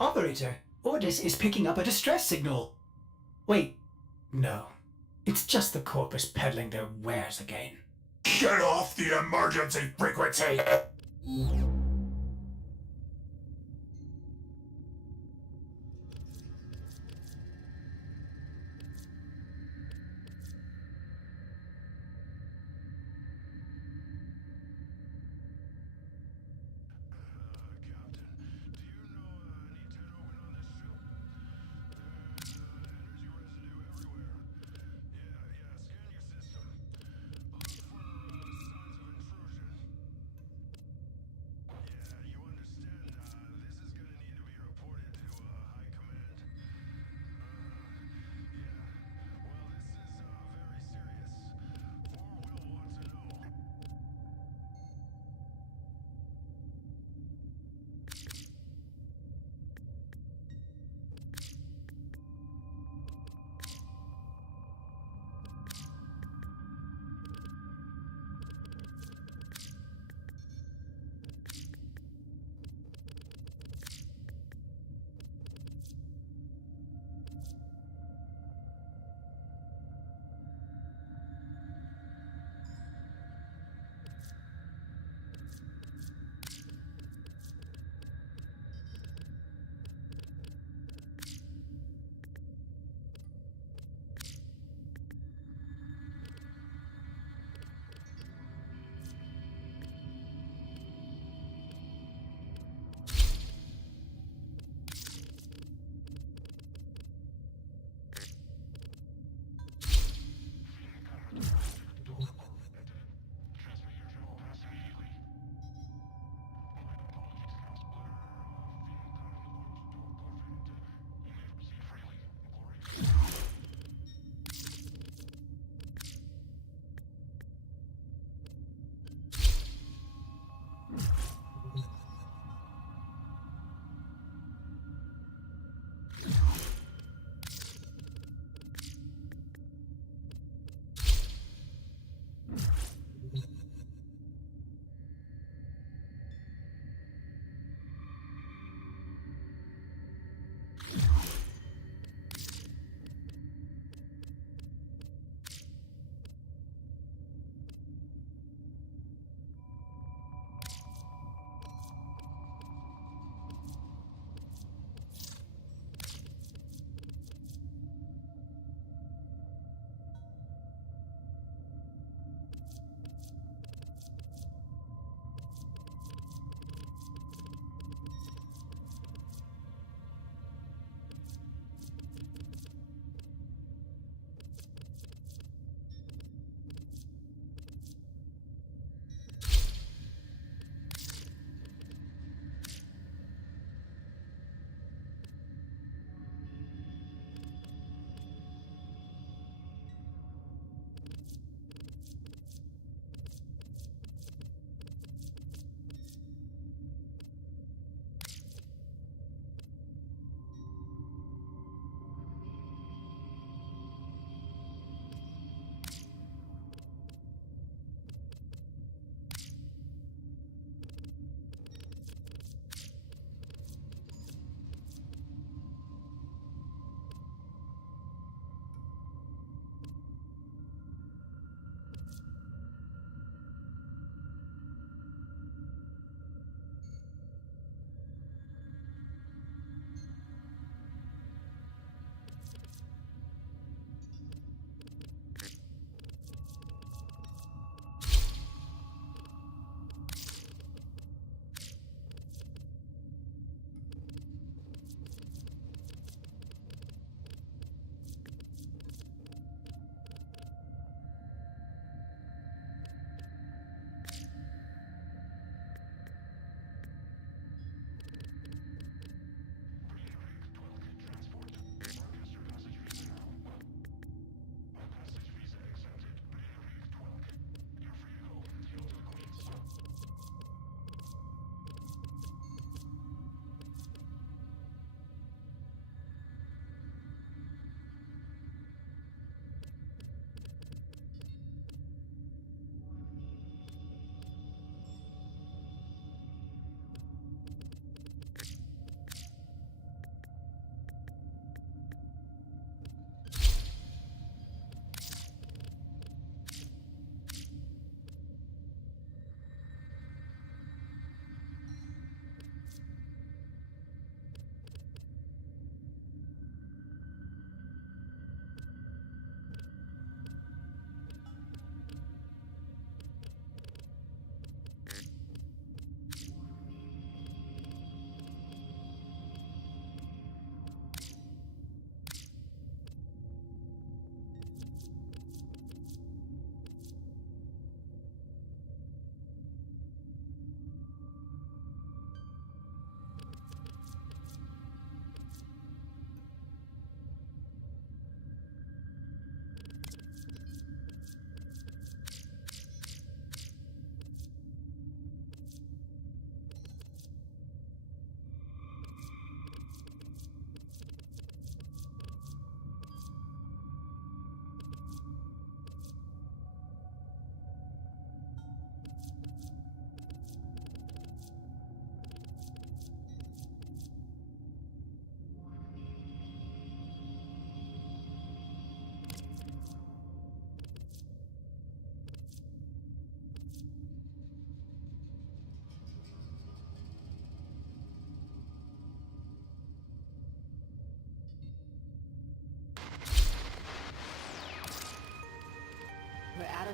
Operator, Ordis is picking up a distress signal. Wait, no. It's just the corpus peddling their wares again. Get off the emergency frequency!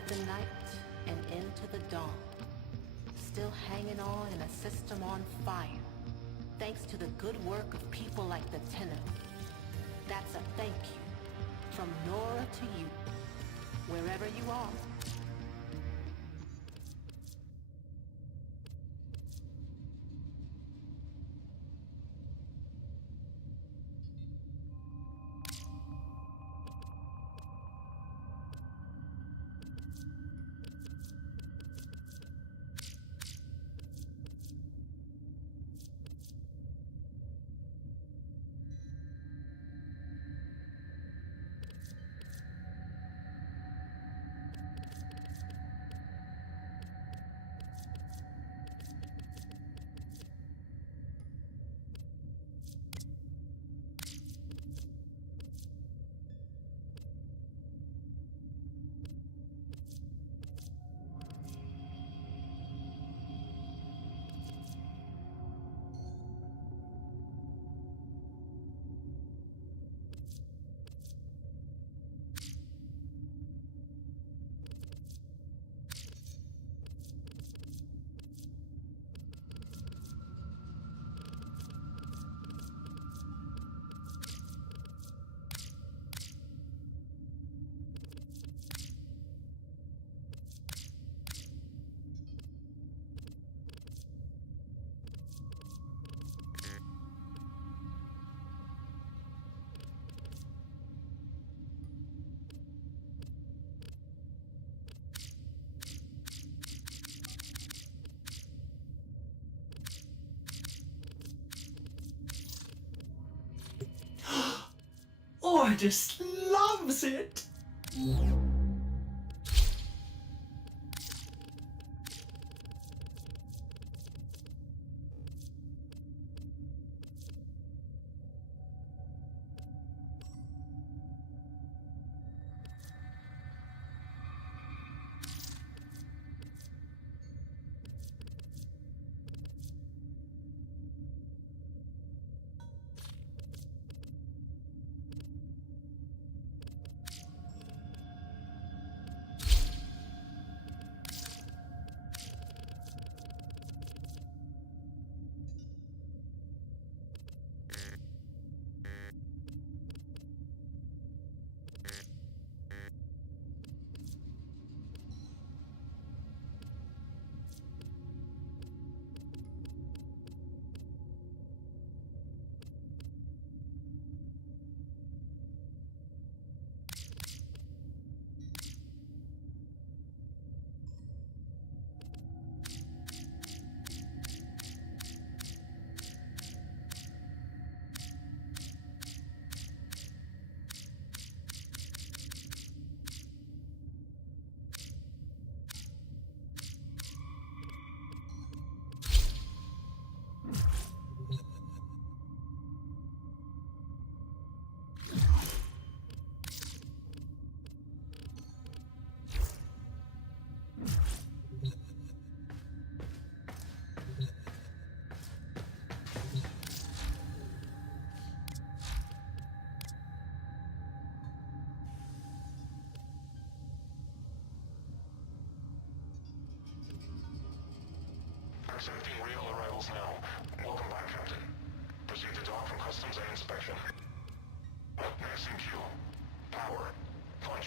the night and into the dawn. Still hanging on in a system on fire. Thanks to the good work of people like the Tenno. That's a thank you. From Nora to you. Wherever you are. Ordis loves it! Accepting real arrivals now. Welcome back, Captain. Proceed to dock from customs and inspection. Next in queue. Power. Punch.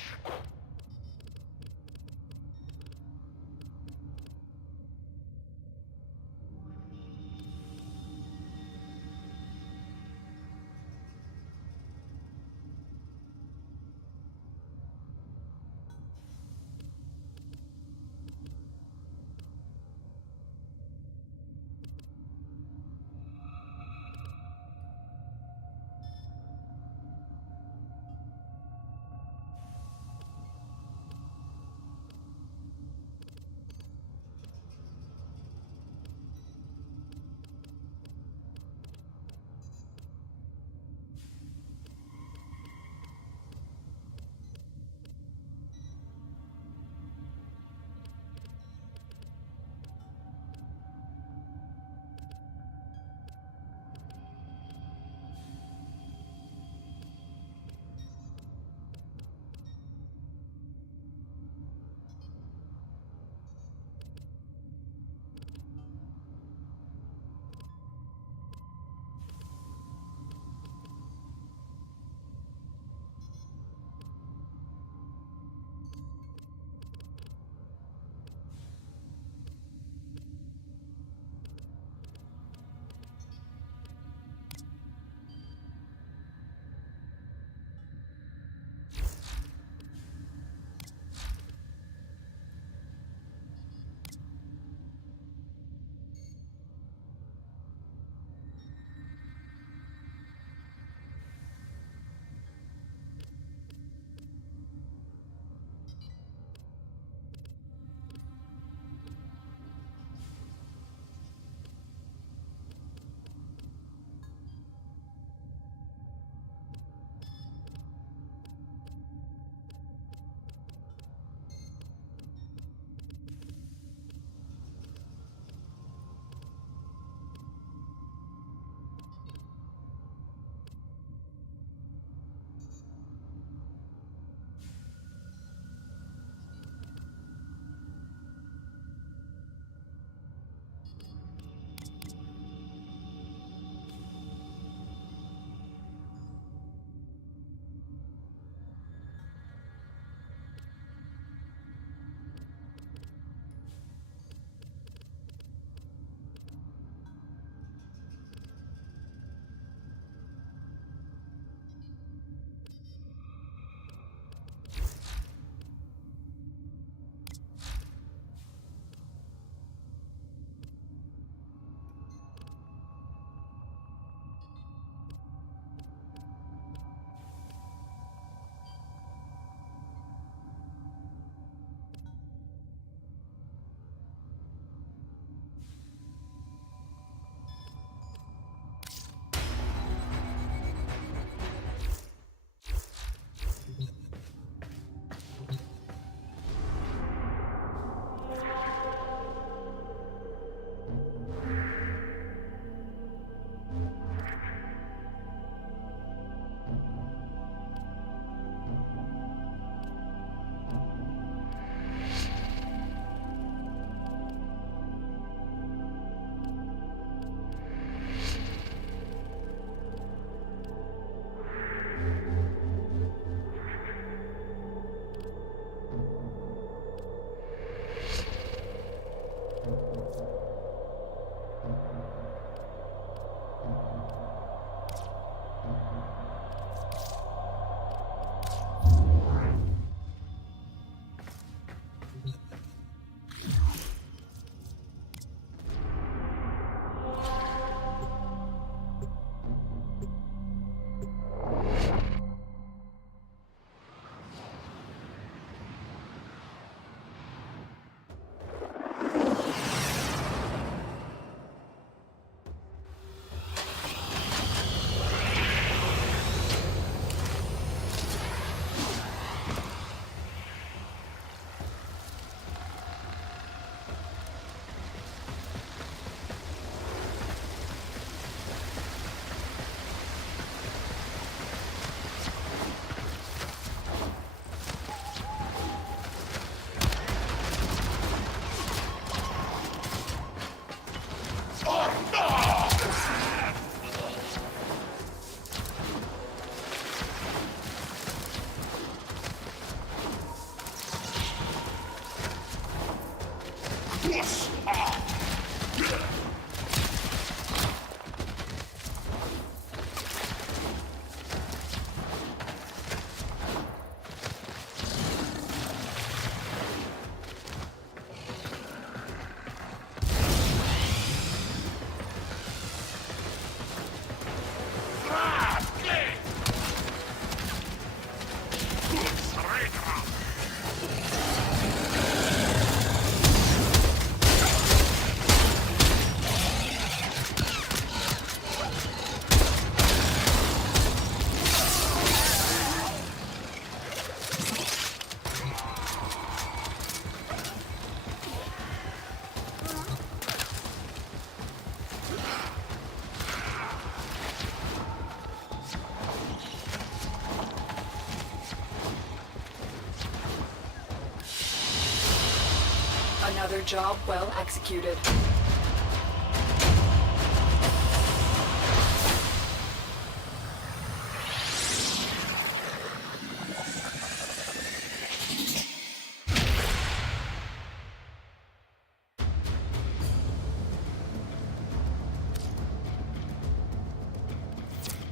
Another job well executed.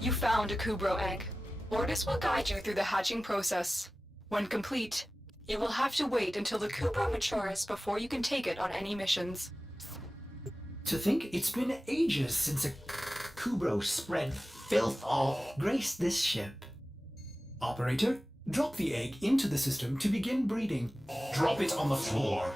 You found a Kubro egg. Ordis will guide you through the hatching process. When complete, you will have to wait until the Kubro matures before you can take it on any missions. To think it's been ages since a Kubro spread filth all graced this ship. Operator, drop the egg into the system to begin breeding. Drop it on the floor.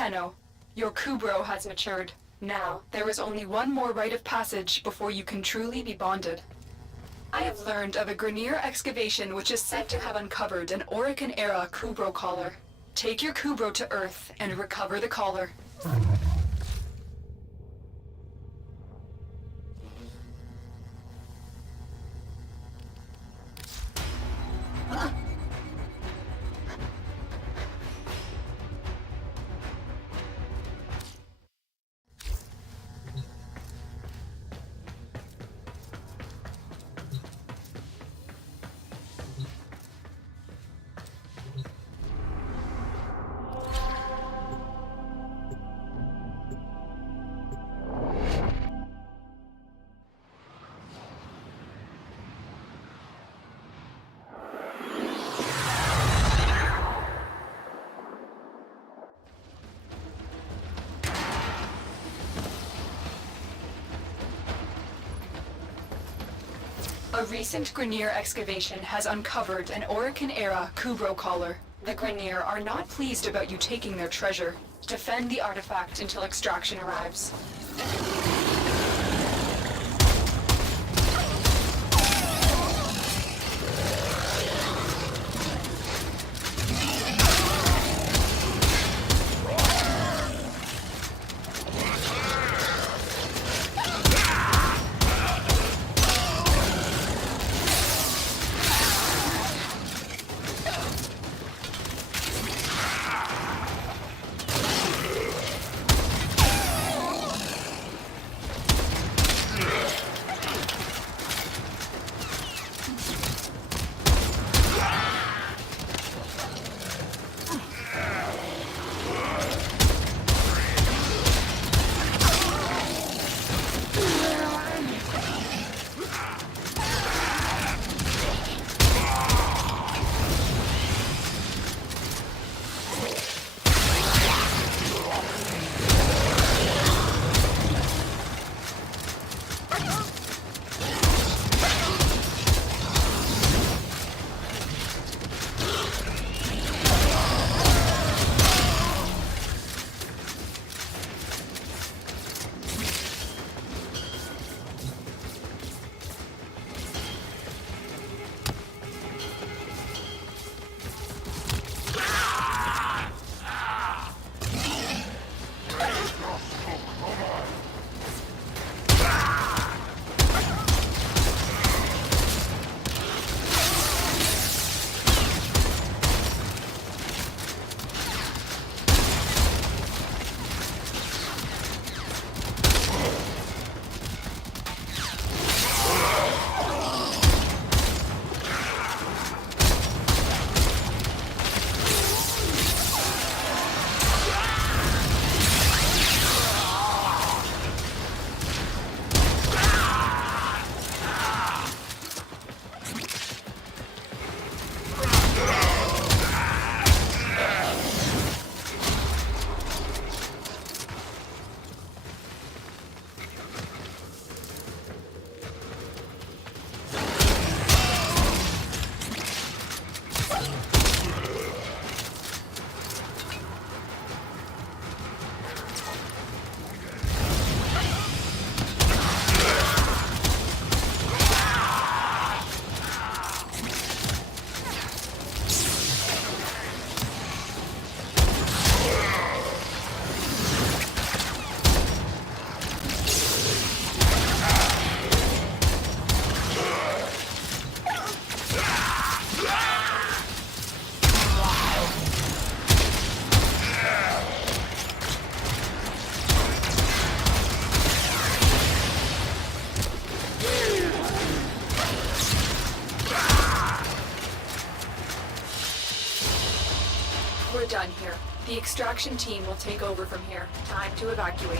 Tenno, your Kubro has matured. Now, there is only one more rite of passage before you can truly be bonded. I have learned of a Grineer excavation which is said to have uncovered an Orokin-era Kubro collar. Take your Kubro to Earth and recover the collar. A recent Grineer excavation has uncovered an Orokin-era Kubro collar. The Grineer are not pleased about you taking their treasure. Defend the artifact until extraction arrives. We're done here. The extraction team will take over from here. Time to evacuate.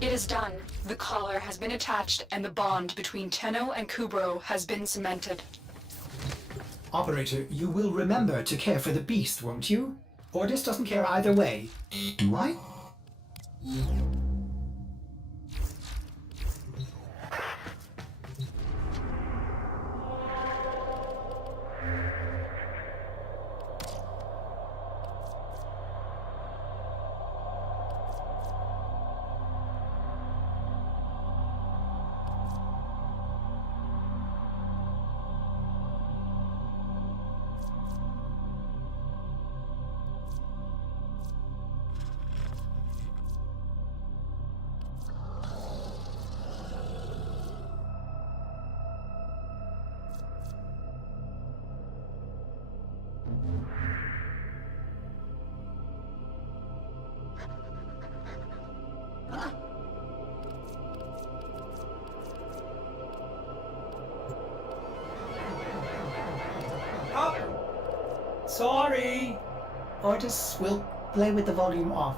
It is done. The collar has been attached and the bond between Tenno and Kubro has been cemented. Operator, you will remember to care for the beast, won't you? Ordis doesn't care either way. Do I? Sorry! Ordis will play with the volume off.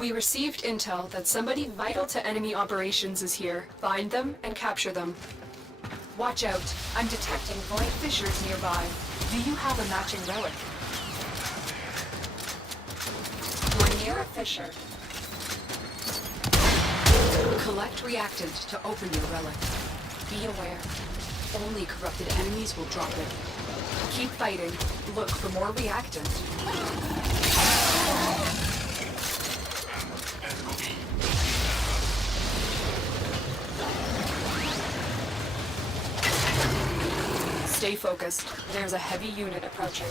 We received intel that somebody vital to enemy operations is here. Find them and capture them. Watch out. I'm detecting void fissures nearby. Do you have a matching relic? We're near a fissure. Collect reactant to open your relic. Be aware. Only corrupted enemies will drop it. Keep fighting. Look for more reactant. Stay focused. There's a heavy unit approaching.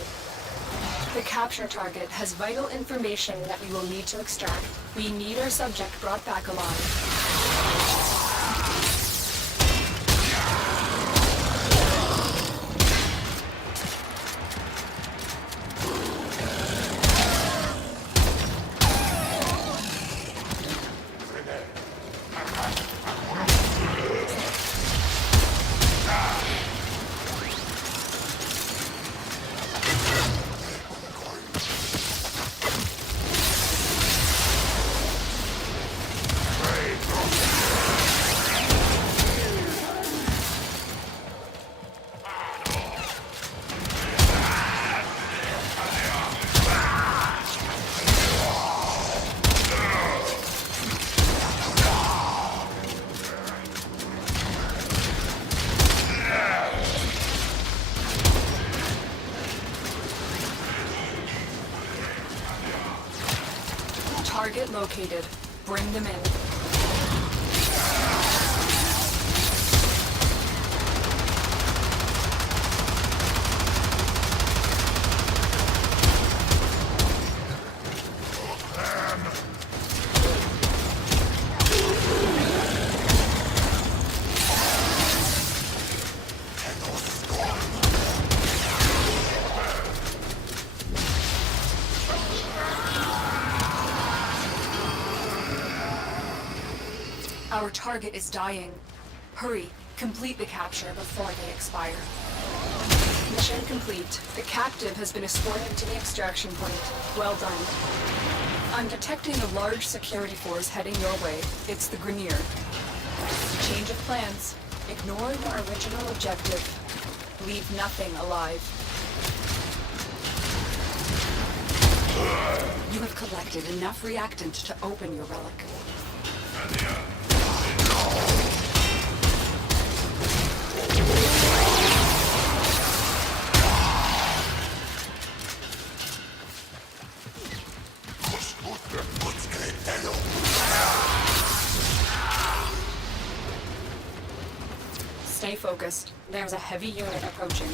The capture target has vital information that we will need to extract. We need our subject brought back alive. Target located. Bring them in. Our target is dying. Hurry, complete the capture before they expire. Mission complete. The captive has been escorted to the extraction point. Well done. I'm detecting a large security force heading your way. It's the Grenier. Change of plans. Ignore your original objective. Leave nothing alive. You have collected enough reactant to open your relic. Stay focused. There's a heavy unit approaching.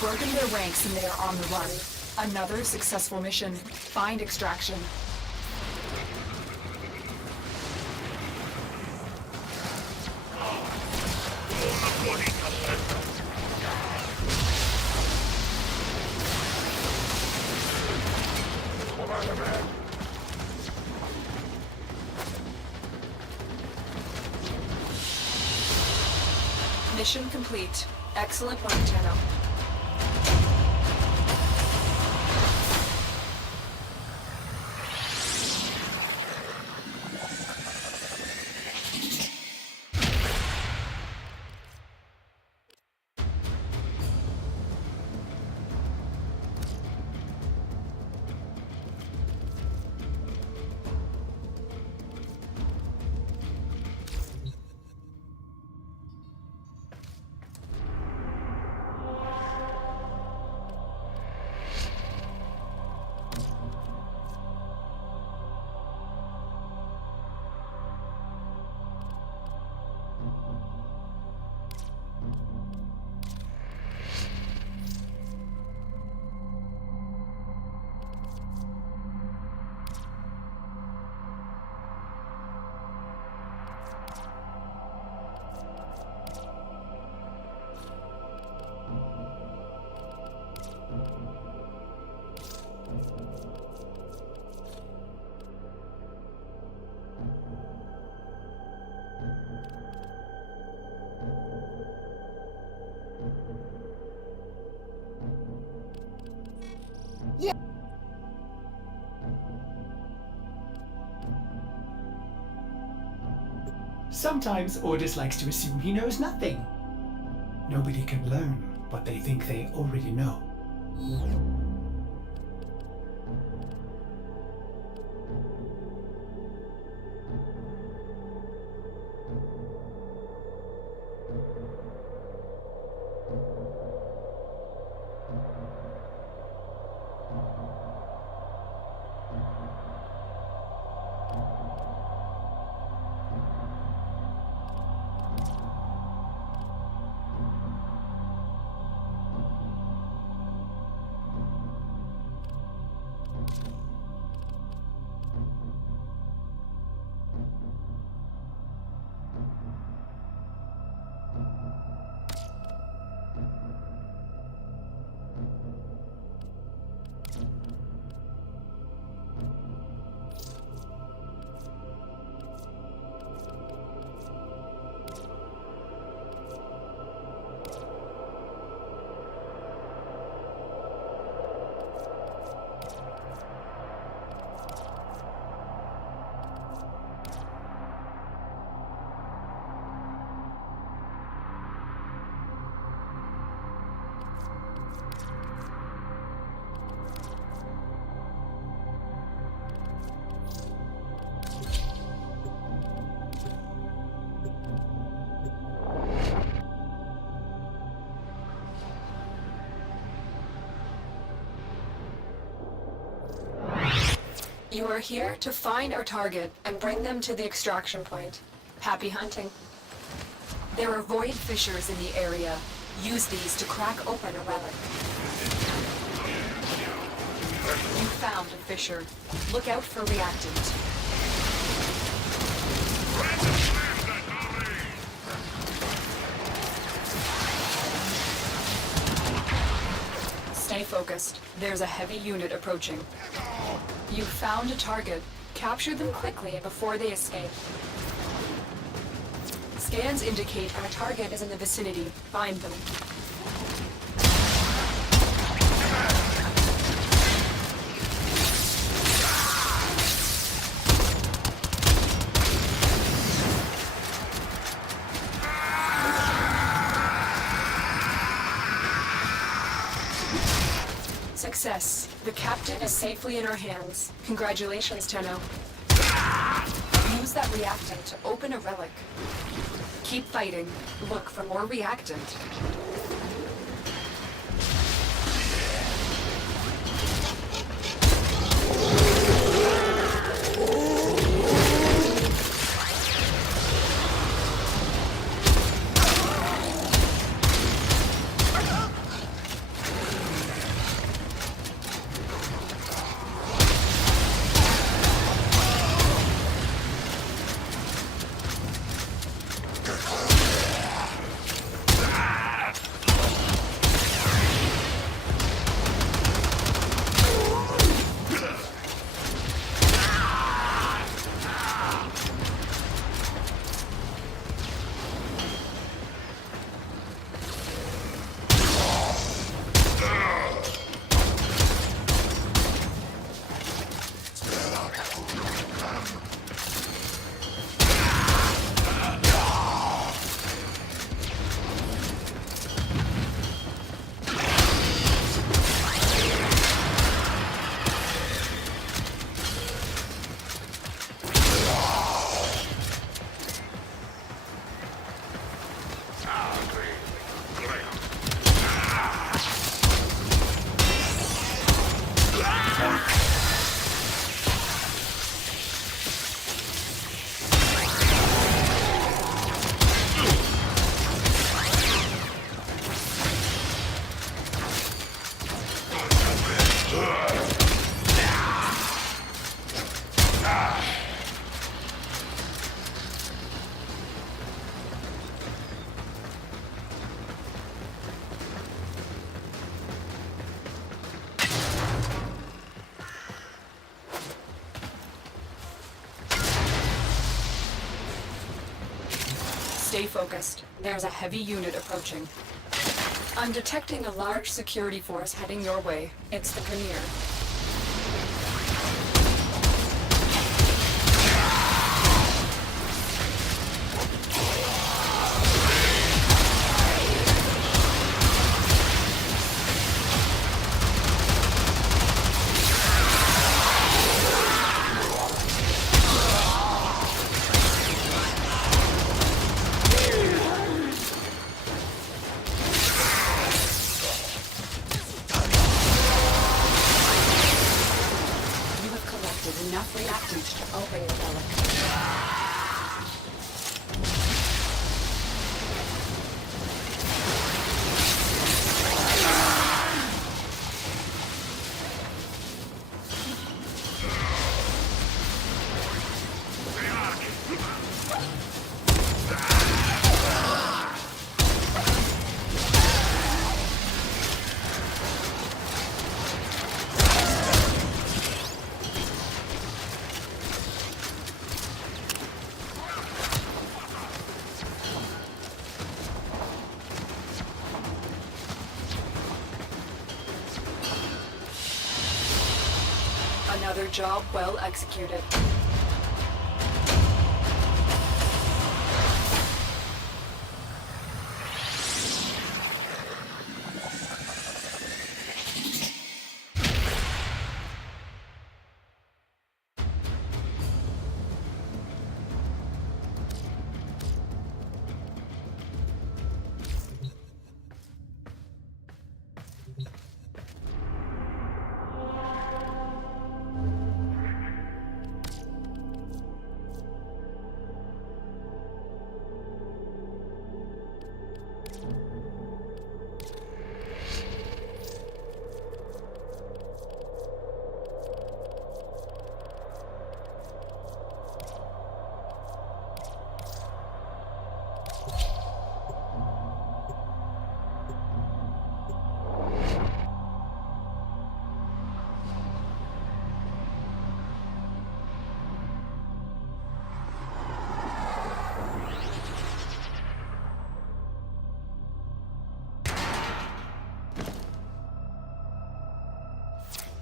Broken their ranks and they are on the run. Another successful mission. Find extraction. Mission complete. Excellent work, Tenno. Sometimes Ordis likes to assume he knows nothing. Nobody can learn what they think they already know. You are here to find our target and bring them to the extraction point. Happy hunting. There are void fissures in the area. Use these to crack open a relic. You found a fissure. Look out for reactant. Stay focused. There's a heavy unit approaching. You found a target. Capture them quickly before they escape. Scans indicate our target is in the vicinity. Find them. Success. The captain is safely in our hands. Congratulations, Tenno. Use that reactant to open a relic. Keep fighting. Look for more reactant. Stay focused. There's a heavy unit approaching. I'm detecting a large security force heading your way. It's the Grineer. Enough reactant to open the relic. Another job well executed.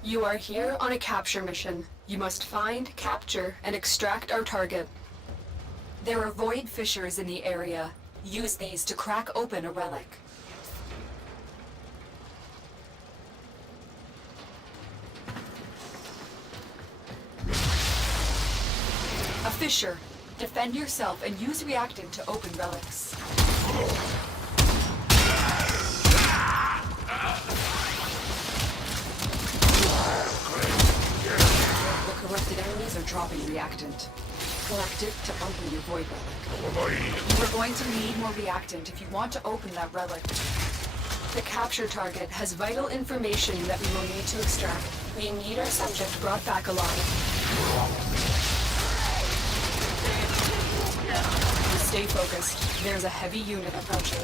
You are here on a capture mission. You must find, capture, and extract our target. There are void fissures in the area. Use these to crack open a relic. A fissure. Defend yourself and use reactant to open relics. The corrupted enemies are dropping reactant. Collect it to open your void relic. You are going to need more reactant if you want to open that relic. The capture target has vital information that we will need to extract. We need our subject brought back alive. Stay focused. There's a heavy unit approaching.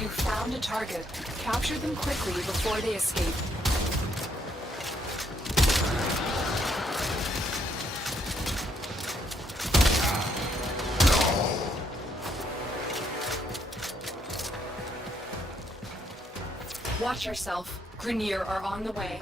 You found a target. Capture them quickly before they escape. Watch yourself. Grineer are on the way.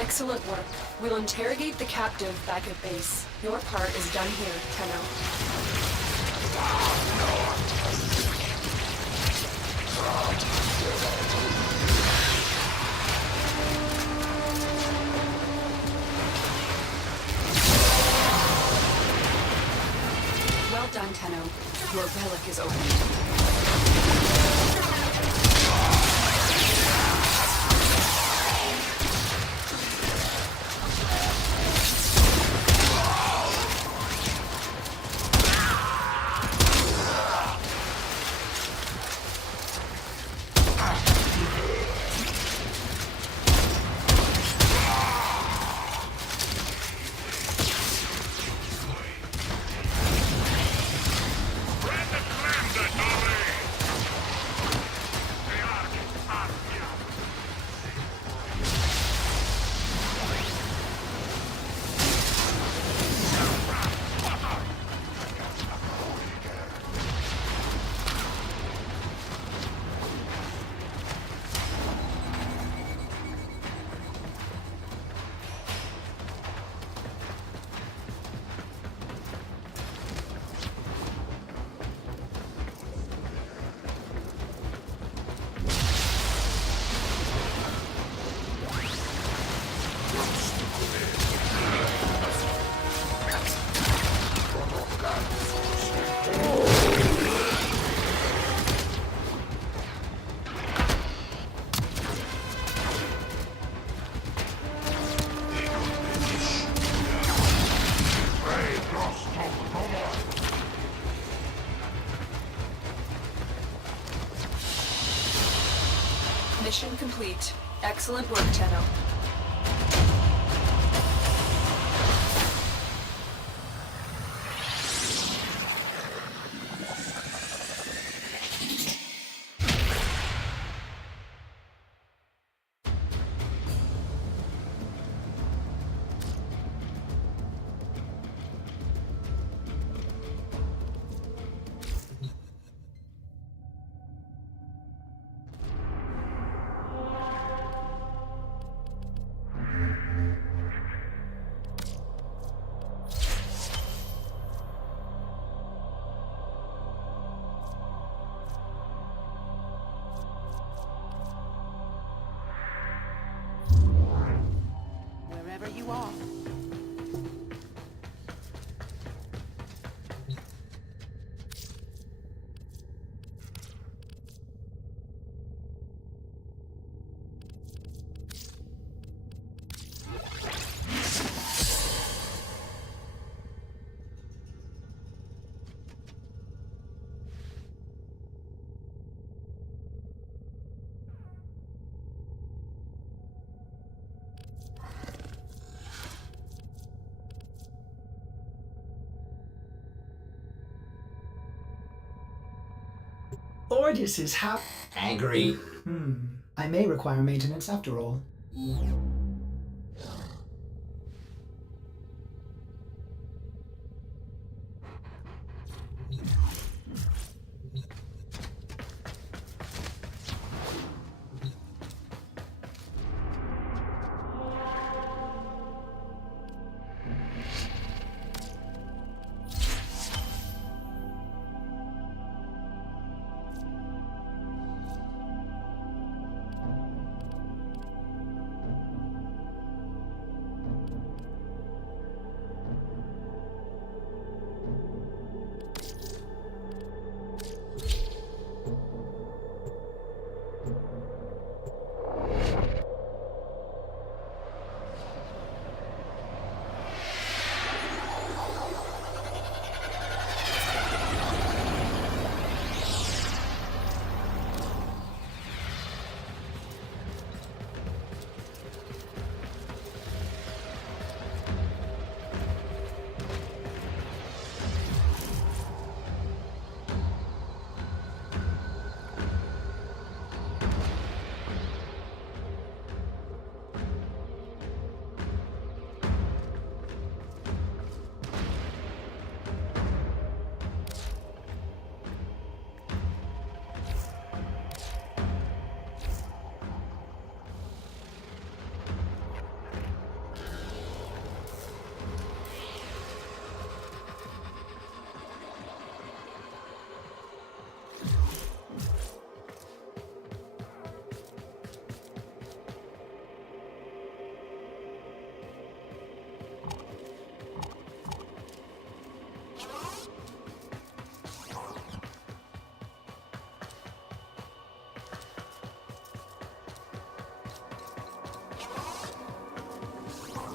Excellent work. We'll interrogate the captive back at base. Your part is done here, Tenno. Your relic is opened. Mission complete. Excellent work, Tenno. Wherever you are. Ordis is angry. I may require maintenance after all.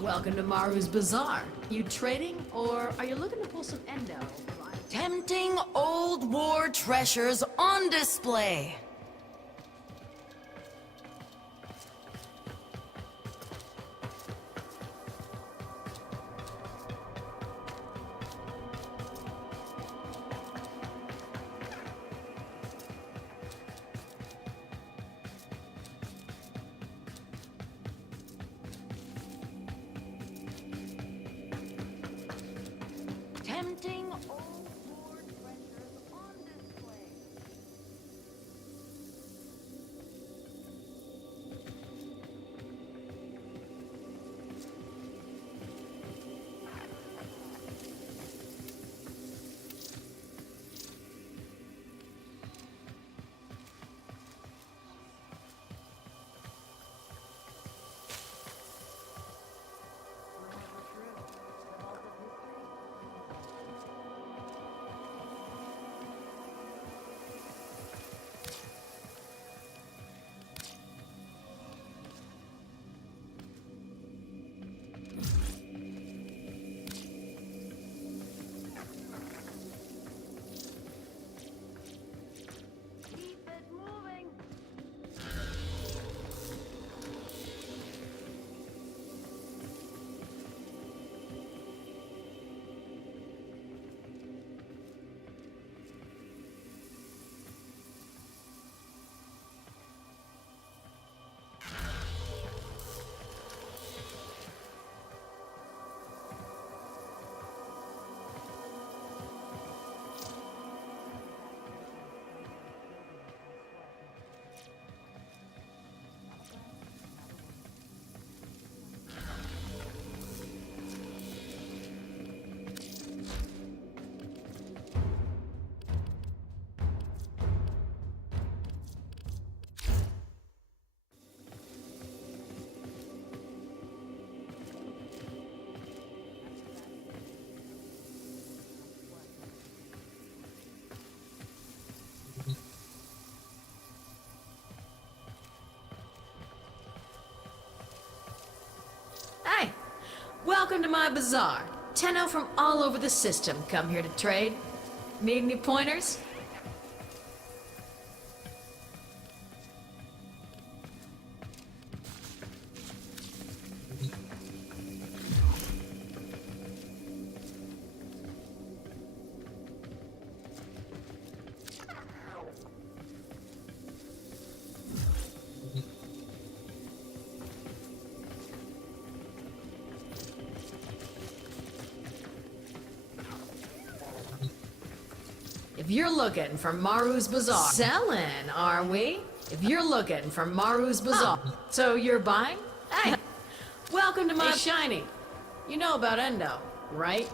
Welcome to Maru's Bazaar. You trading, or are you looking to pull some endo? Tempting old war treasures on display. Tempting old war treasures on display. Keep it moving. Hey, welcome to my bazaar. Tenno from all over the system come here to trade. Need any pointers? If you're looking for Maru's Bazaar. Selling, are we? If you're looking for Maru's Bazaar. So you're buying? Hey, welcome to my shiny. You know about endo, right?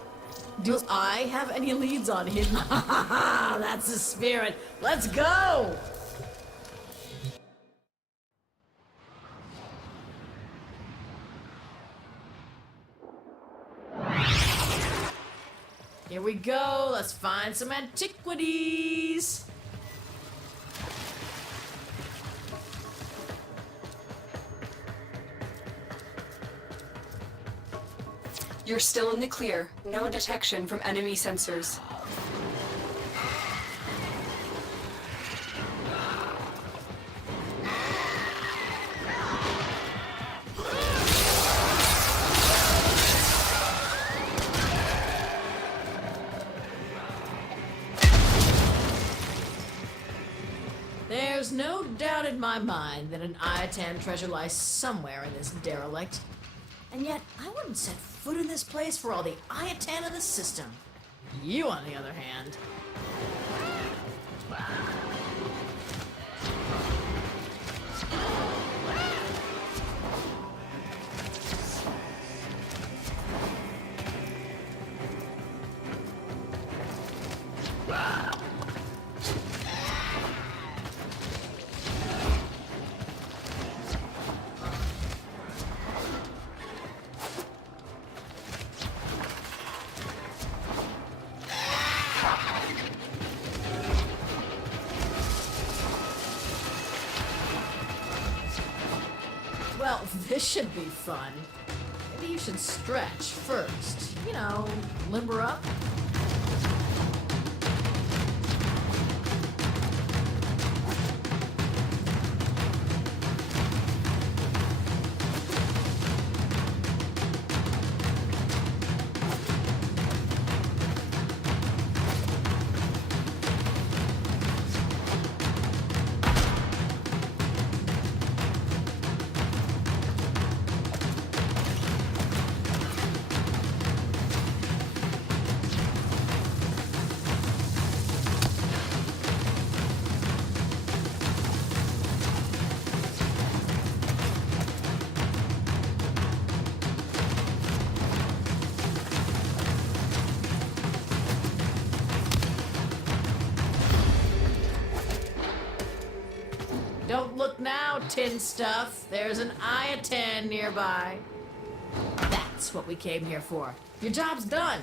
Do I have any leads on him? That's the spirit. Let's go! Here we go. Let's find some antiquities. You're still in the clear. No detection from enemy sensors. There's no doubt in my mind that an Iatan treasure lies somewhere in this derelict. And yet, I wouldn't set foot in this place for all the Iatan of the system. You, on the other hand. Well, this should be fun. Maybe you should stretch first. You know, limber up. Don't look now, tin stuff. There's an eye of 10 nearby. That's what we came here for. Your job's done.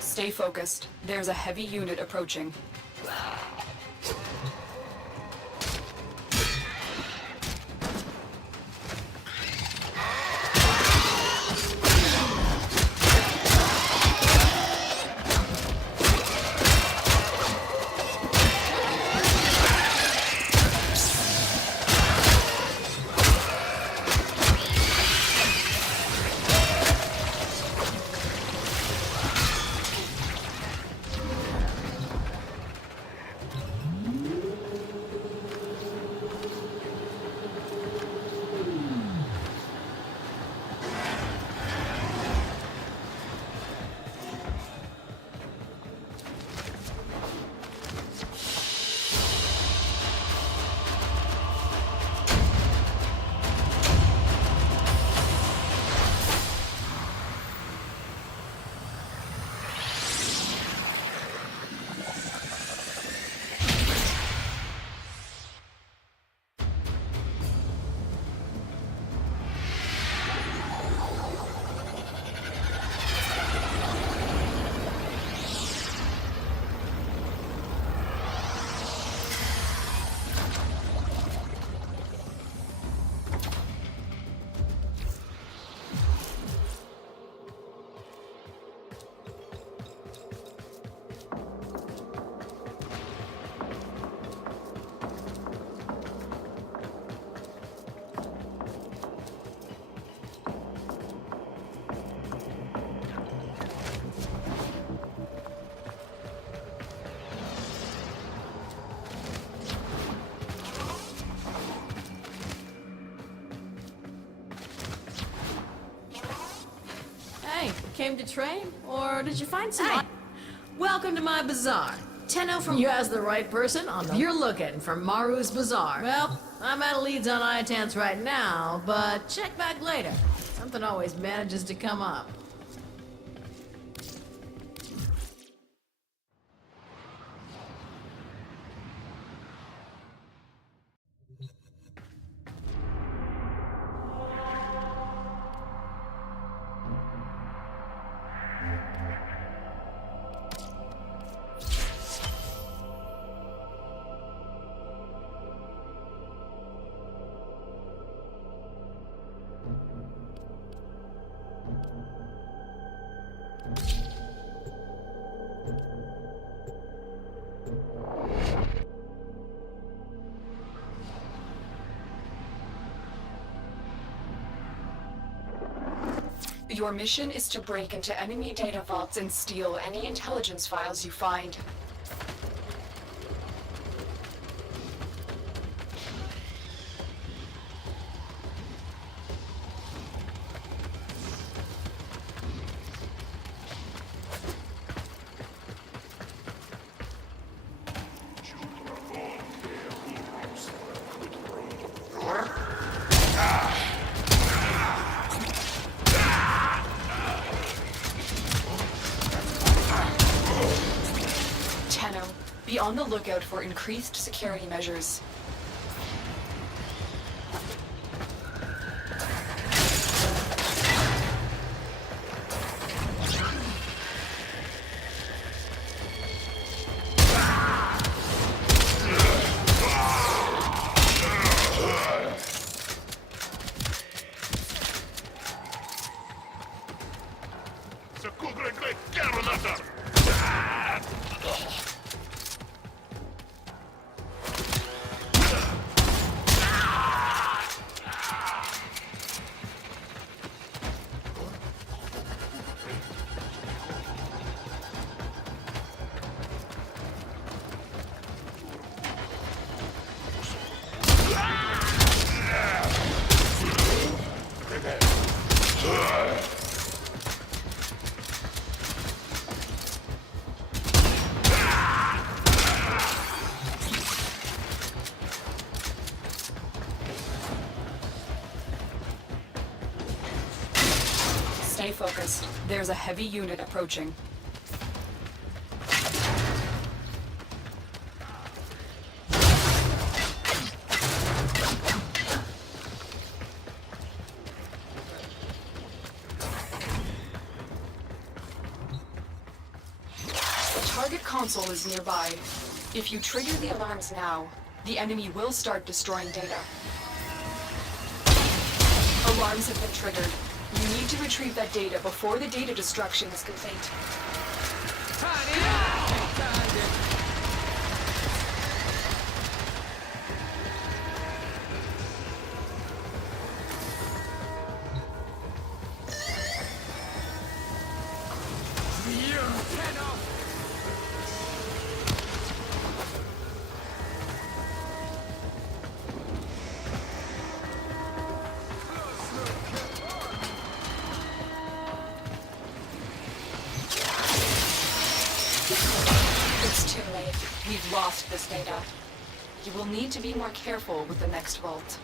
Stay focused. There's a heavy unit approaching. Hey, came to train? Or did you find some... Welcome to my bazaar. Tenno from you as the right person on the... You're looking for Maru's Bazaar. Well, I'm out of leads on Iotans right now, but check back later. Something always manages to come up. Your mission is to break into enemy data vaults and steal any intelligence files you find. on the lookout for increased security measures. Stay focused. There's a heavy unit approaching. The target console is nearby. If you trigger the alarms now, the enemy will start destroying data. Alarms have been triggered. You need to retrieve that data before the data destruction is complete. It's too late. We've lost this data. You will need to be more careful with the next vault.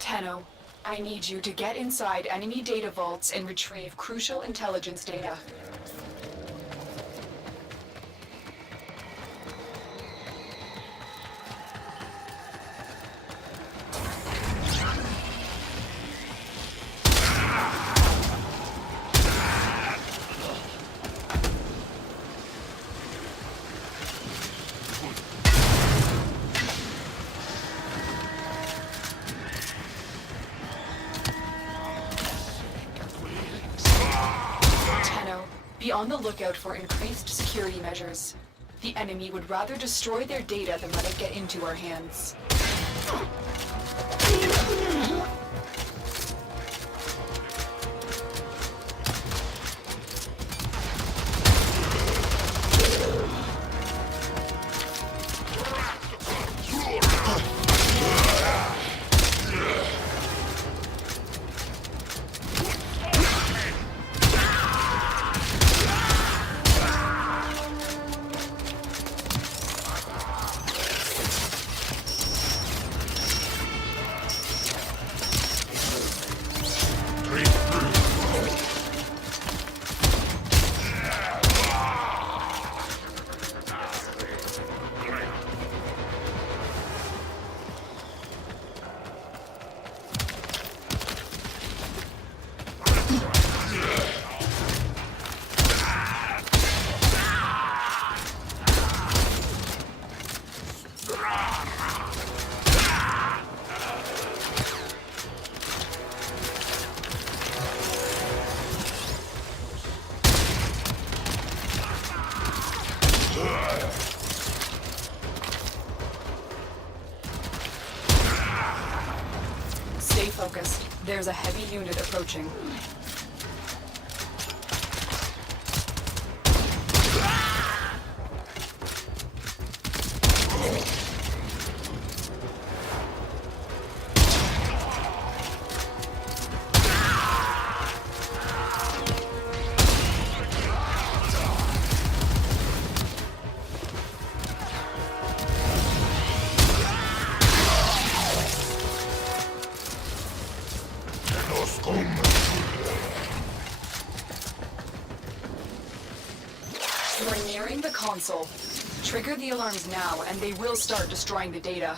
Tenno, I need you to get inside enemy data vaults and retrieve crucial intelligence data. Be on the lookout for increased security measures. The enemy would rather destroy their data than let it get into our hands. Stay focused. There's a heavy unit approaching. We're nearing the console. Trigger the alarms now, and they will start destroying the data.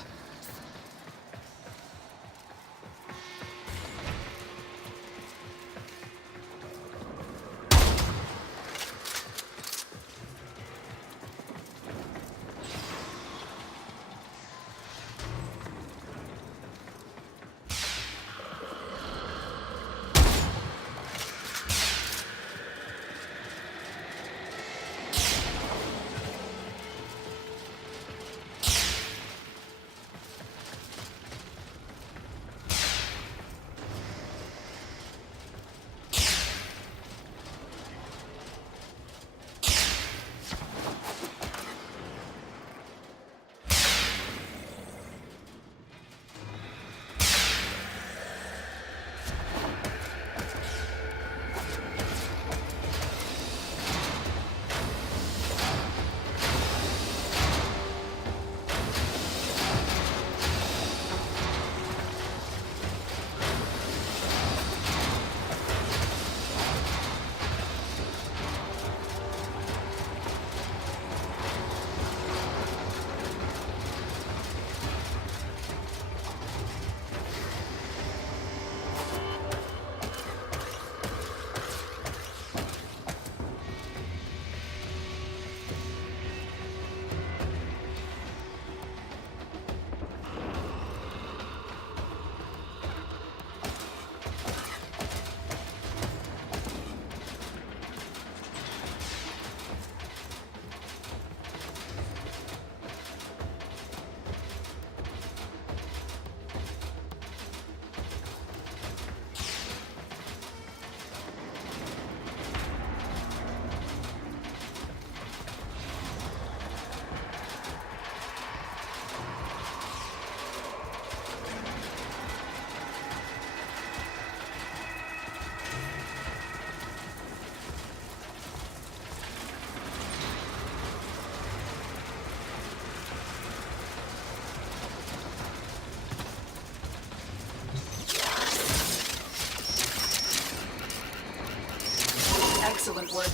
Excellent work.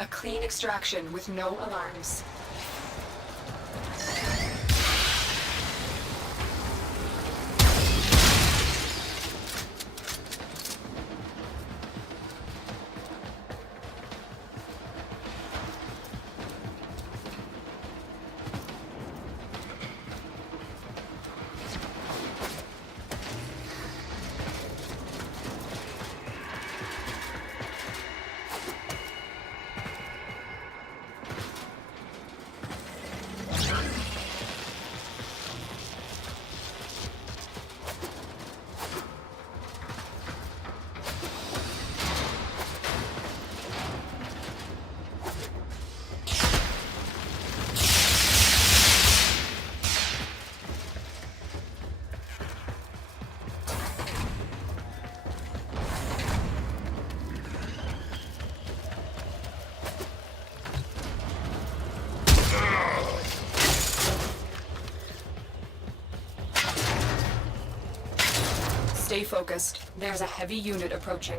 A clean extraction with no alarms. Stay focused. There's a heavy unit approaching.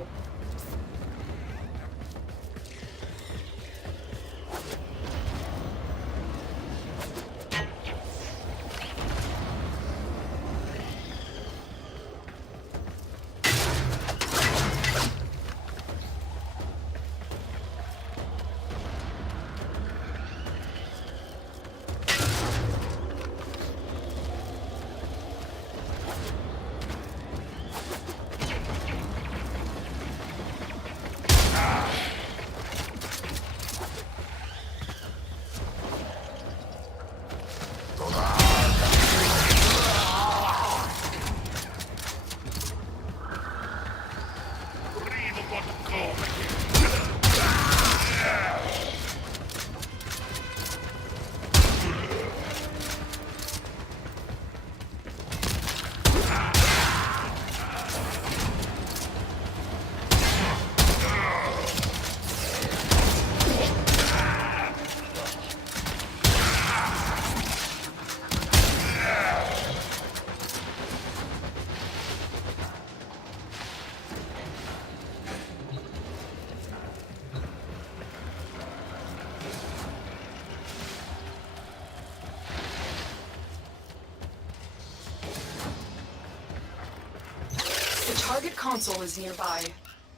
target console is nearby.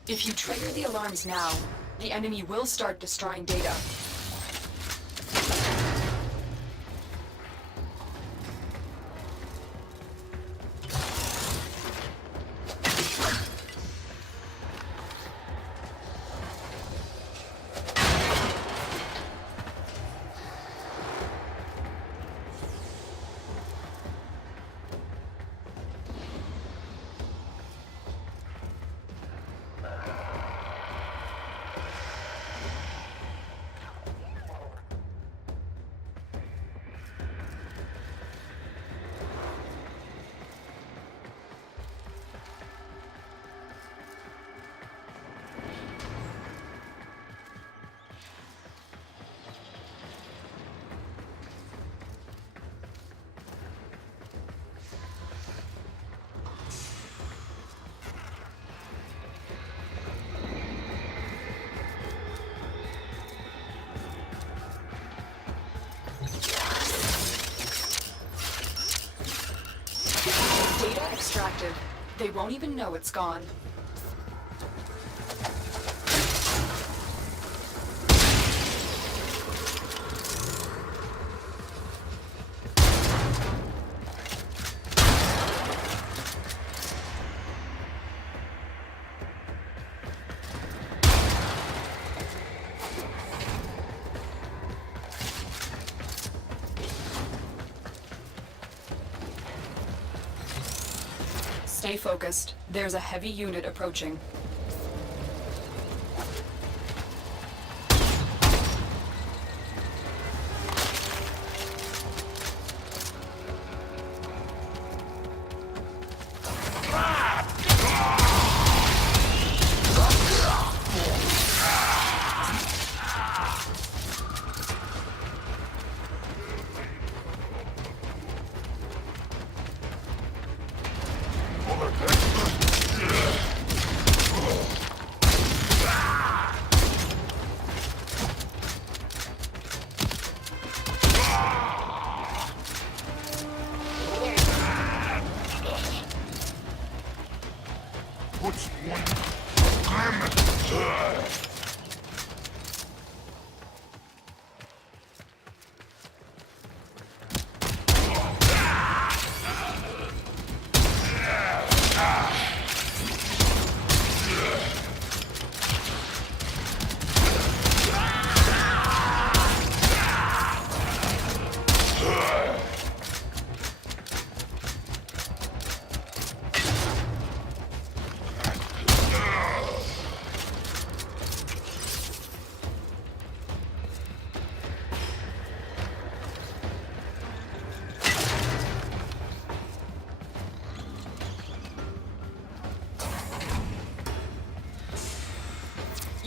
If you trigger the alarms now, the enemy will start destroying data. Data extracted. They won't even know it's gone. Stay focused. There's a heavy unit approaching.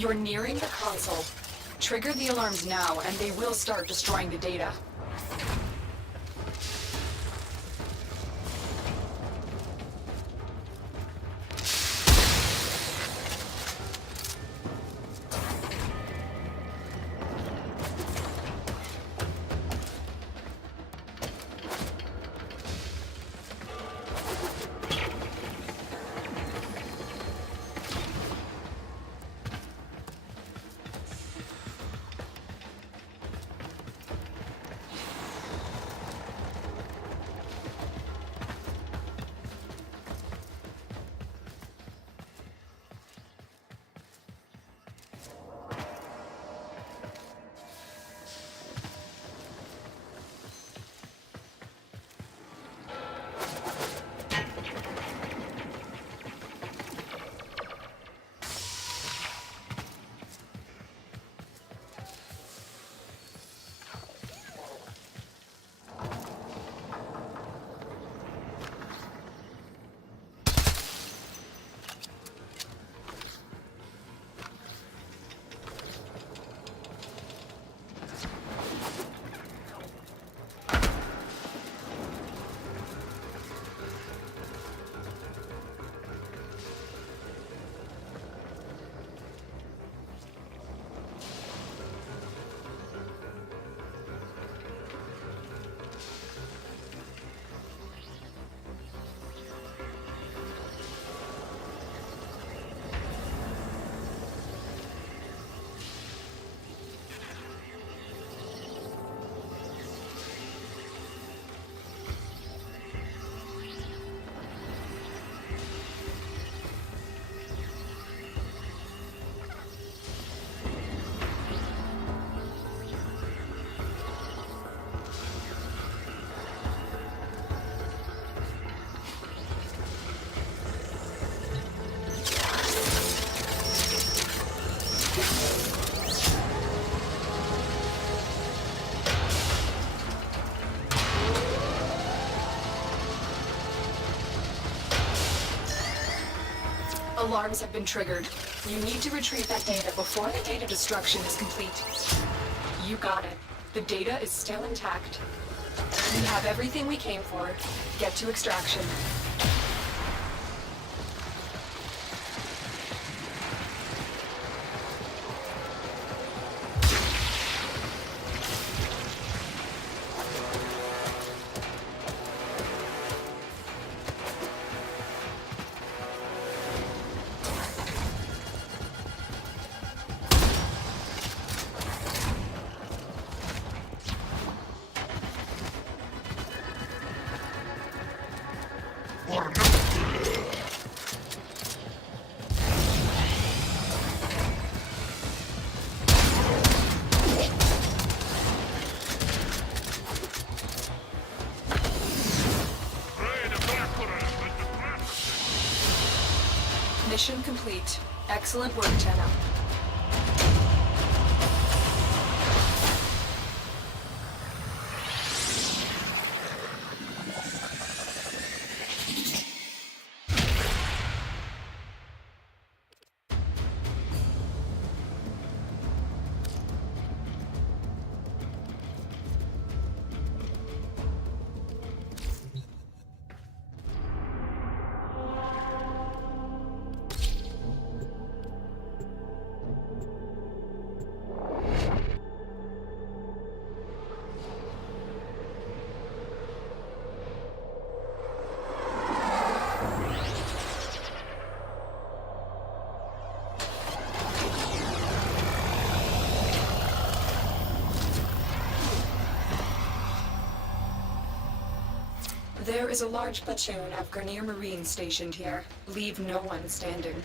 You're nearing the console. Trigger the alarms now, and they will start destroying the data. Alarms have been triggered. You need to retrieve that data before the data destruction is complete. You got it. The data is still intact. We have everything we came for. Get to extraction. Mission complete. Excellent work, Tenno. There is a large platoon of Grineer Marines stationed here. Leave no one standing.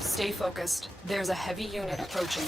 Stay focused. There's a heavy unit approaching.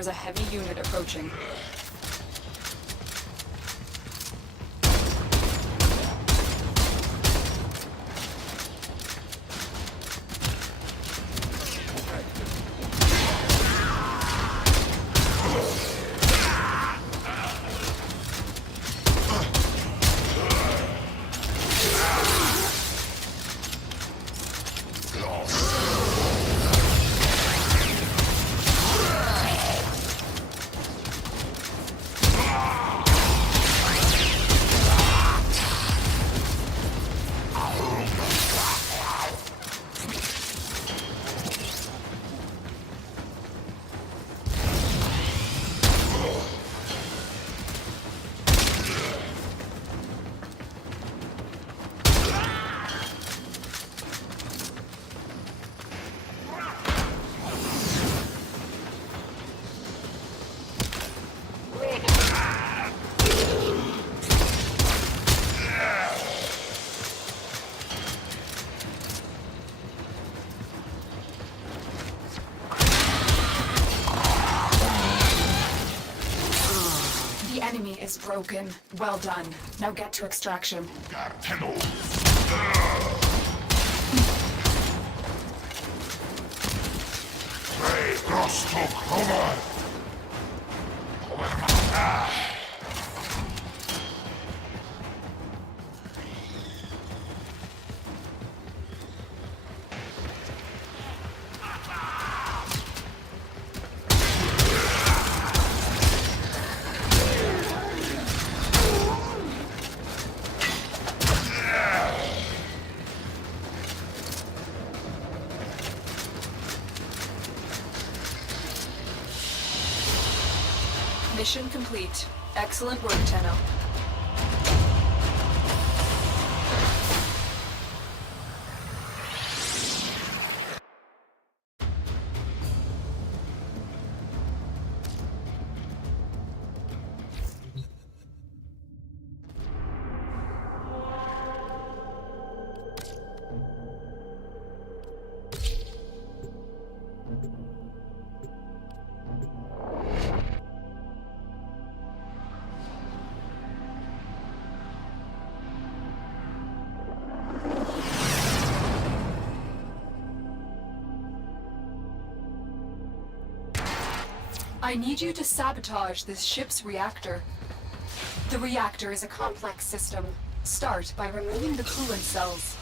There's a heavy unit approaching. The enemy is broken. Well done. Now get to extraction. Mission complete. Excellent work, Tenno. I need you to sabotage this ship's reactor. The reactor is a complex system. Start by removing the coolant cells.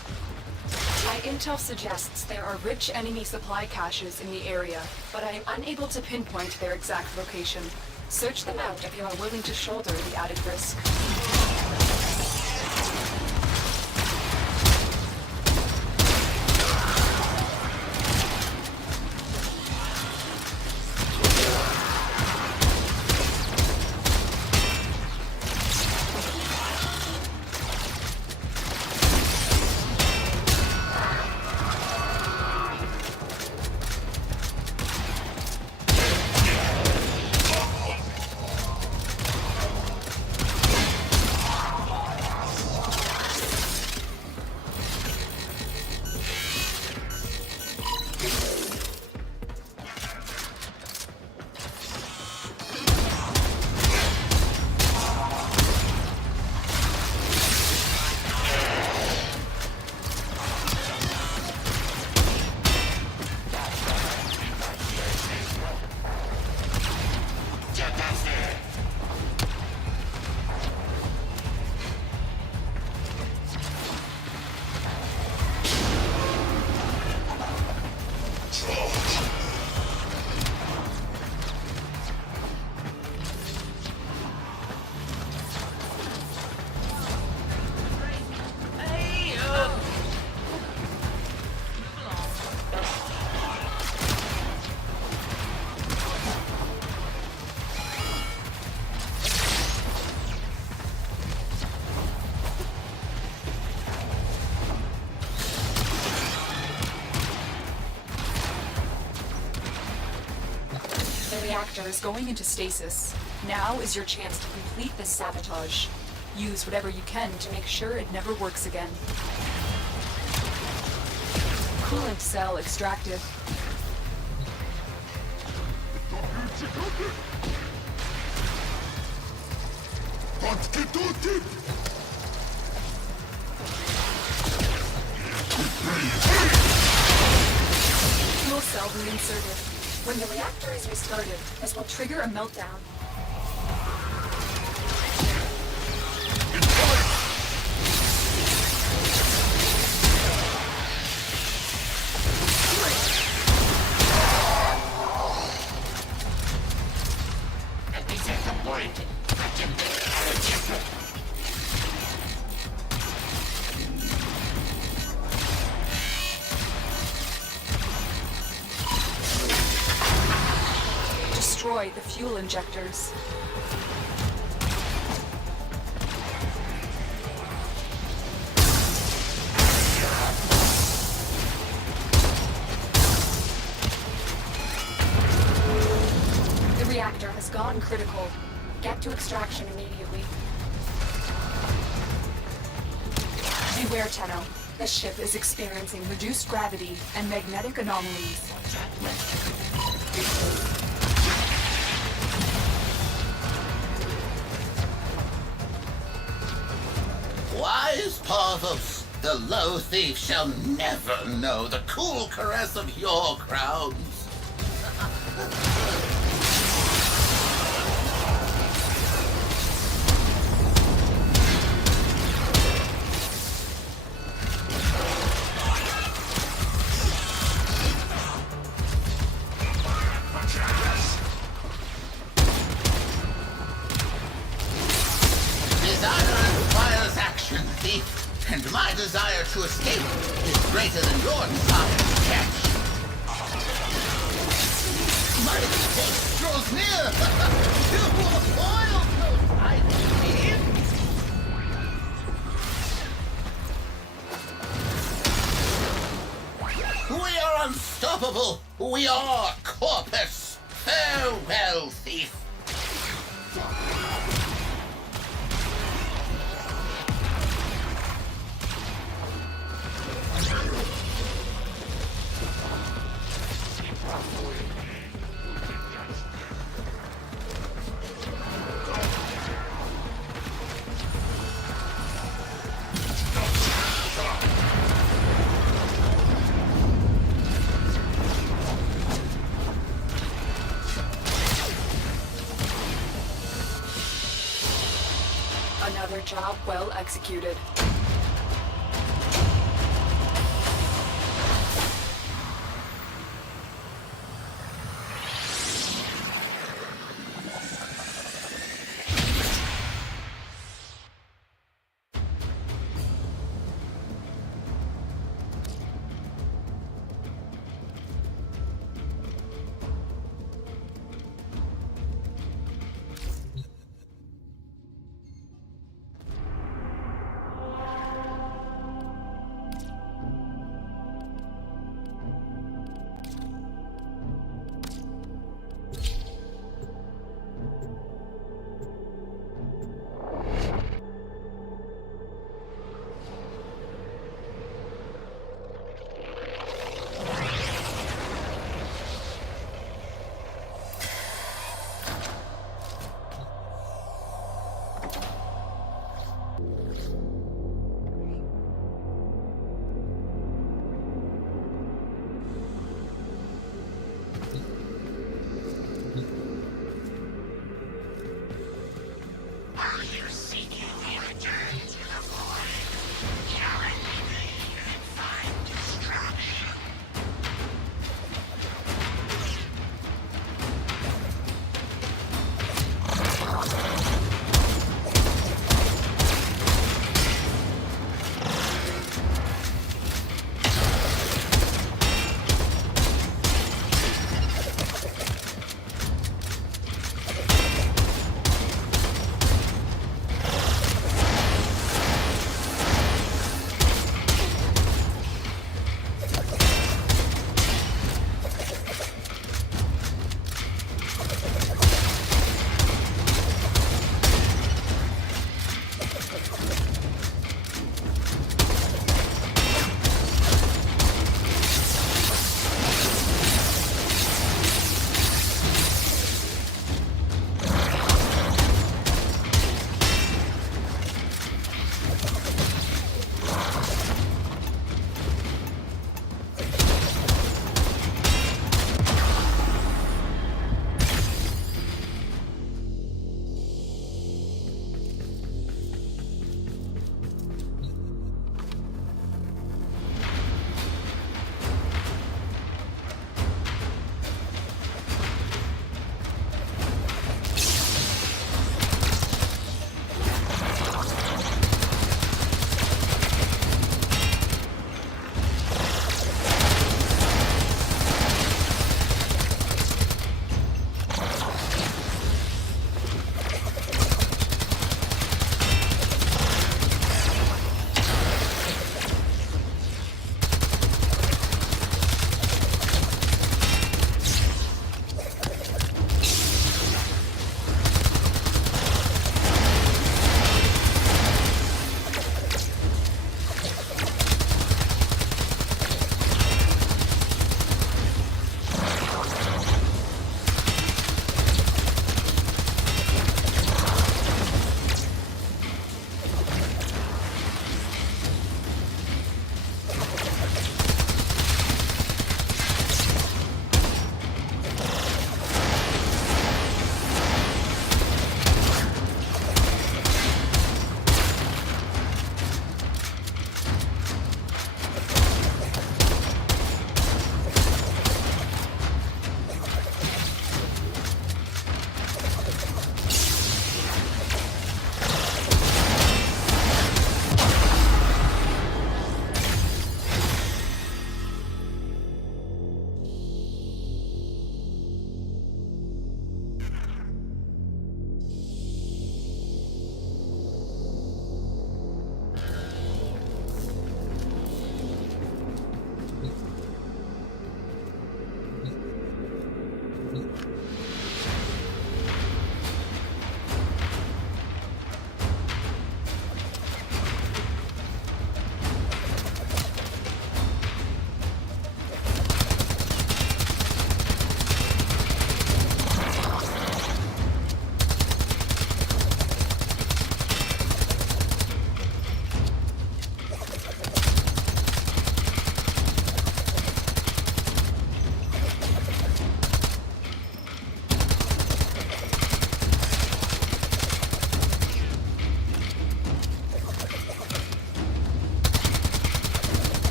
My intel suggests there are rich enemy supply caches in the area, but I am unable to pinpoint their exact location. Search them out if you are willing to shoulder the added risk. The reactor is going into stasis. Now is your chance to complete this sabotage. Use whatever you can to make sure it never works again. Coolant cell extracted. Fuel cell reinserted. When the reactor is restarted, this will trigger a meltdown. Destroy the fuel injectors. The reactor has gone critical. Get to extraction immediately. Beware, Tenno. This ship is experiencing reduced gravity and magnetic anomalies. Wise Parvus, the low thief shall never know the cool caress of your crowns. Desire requires action, thief, and my desire to escape is greater than your desire to catch. My fate draws near! You will foil those I thief! We are unstoppable! We are Corpus! Farewell, thief! Another job well executed.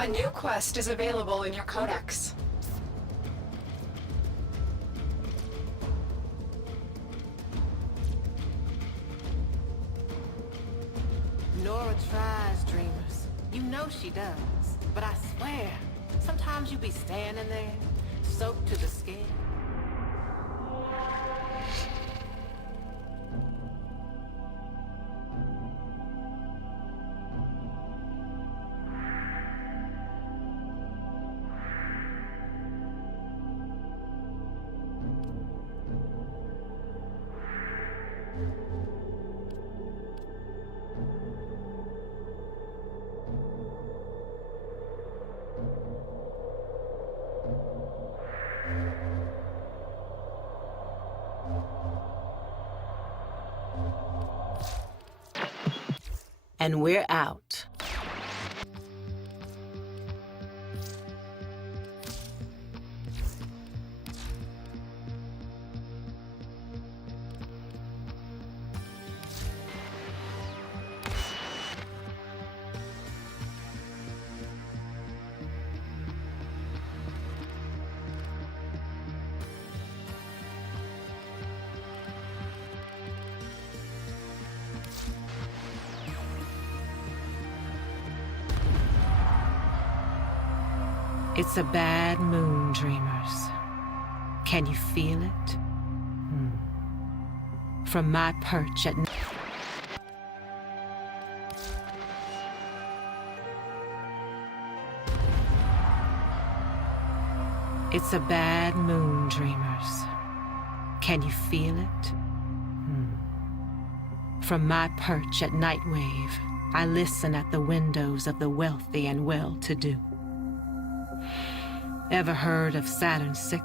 A new quest is available in your codex. Nora tries, dreamers. You know she does. But I swear, sometimes you be standing there, soaked to the skin. And we're out. It's a bad moon, dreamers. Can you feel it? From my perch at It's a bad moon, dreamers. Can you feel it? From my perch at Nightwave, I listen at the windows of the wealthy and well-to-do. Ever heard of Saturn VI?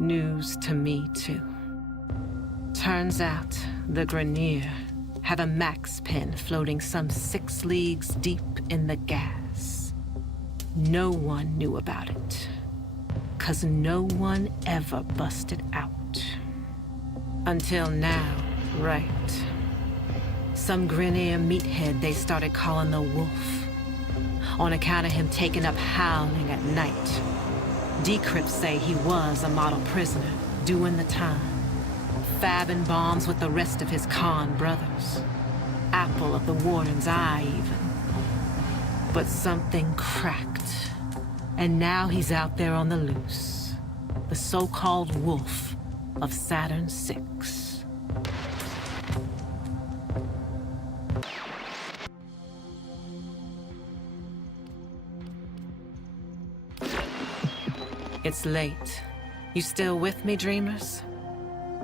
News to me, too. Turns out the Grenier have a max pin floating some 6 leagues deep in the gas. No one knew about it, 'cause no one ever busted out. Until now, right. Some Grenier meathead they started calling the Wolf, on account of him taking up howling at night. Decrypts say he was a model prisoner, doing the time, fabbing bombs with the rest of his Khan brothers. Apple of the warden's eye, even. But something cracked, and now he's out there on the loose. The so-called Wolf of Saturn VI. It's late. You still with me, dreamers?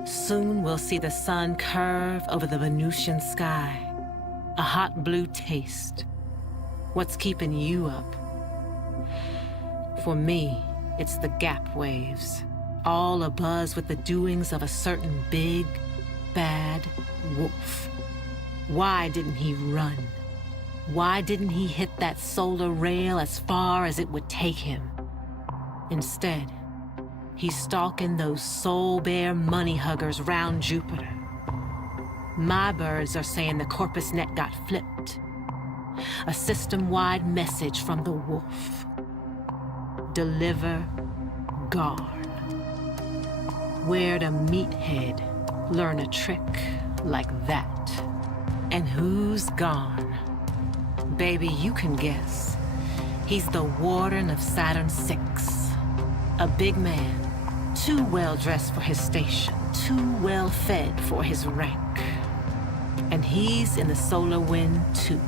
Soon we'll see the sun curve over the Venusian sky. A hot blue taste. What's keeping you up? For me, it's the gap waves. All abuzz with the doings of a certain big, bad wolf. Why didn't he run? Why didn't he hit that solar rail as far as it would take him? Instead, he's stalking those soul-bare money huggers round Jupiter. My birds are saying the Corpus Net got flipped. A system-wide message from the Wolf. Deliver Garn. Where'd a meathead learn a trick like that? And who's gone? Baby, you can guess. He's the warden of Saturn VI. A big man, too well-dressed for his station, too well-fed for his rank. And he's in the solar wind, too.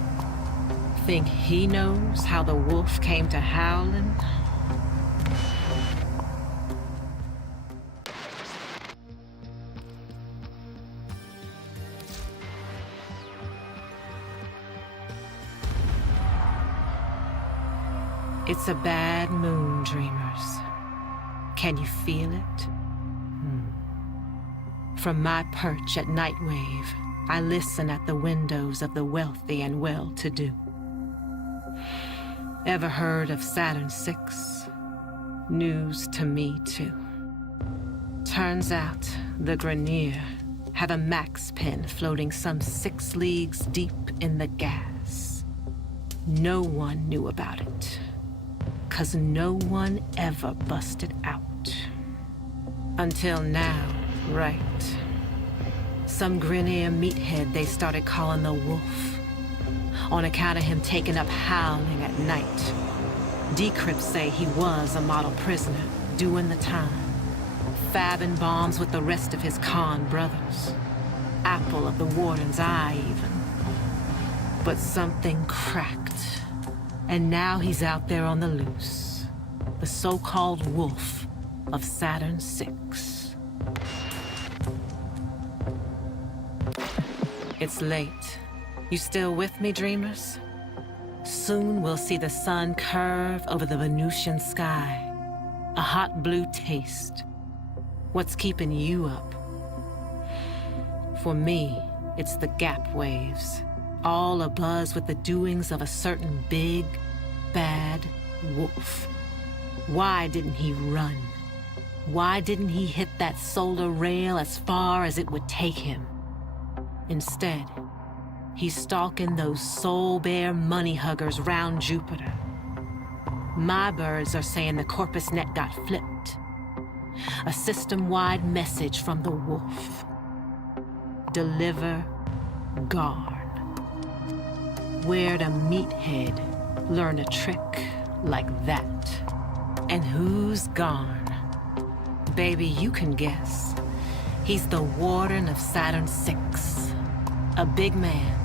Think he knows how the wolf came to howling? It's a bad moon, dreamers. Can you feel it? From my perch at Nightwave, I listen at the windows of the wealthy and well-to-do. Ever heard of Saturn VI? News to me, too. Turns out the Grenier have a max pin floating some 6 leagues deep in the gas. No one knew about it. 'Cause no one ever busted out. Until now, right? Some Grenier meathead they started calling the Wolf. On account of him taking up howling at night. Decrypts say he was a model prisoner, doing the time. Fabbing bombs with the rest of his con brothers. Apple of the warden's eye, even. But something cracked. And now he's out there on the loose. The so-called Wolf of Saturn VI. It's late. You still with me, dreamers? Soon we'll see the sun curve over the Venusian sky. A hot blue taste. What's keeping you up? For me, it's the gap waves. All abuzz with the doings of a certain big, bad wolf. Why didn't he run? Why didn't he hit that solar rail as far as it would take him? Instead, he's stalking those soul-bare money huggers round Jupiter. My birds are saying the Corpus Net got flipped. A system-wide message from the wolf. Deliver Garn. Where'd a meathead learn a trick like that? And who's Garn? Baby, you can guess. He's the warden of Saturn VI. A big man,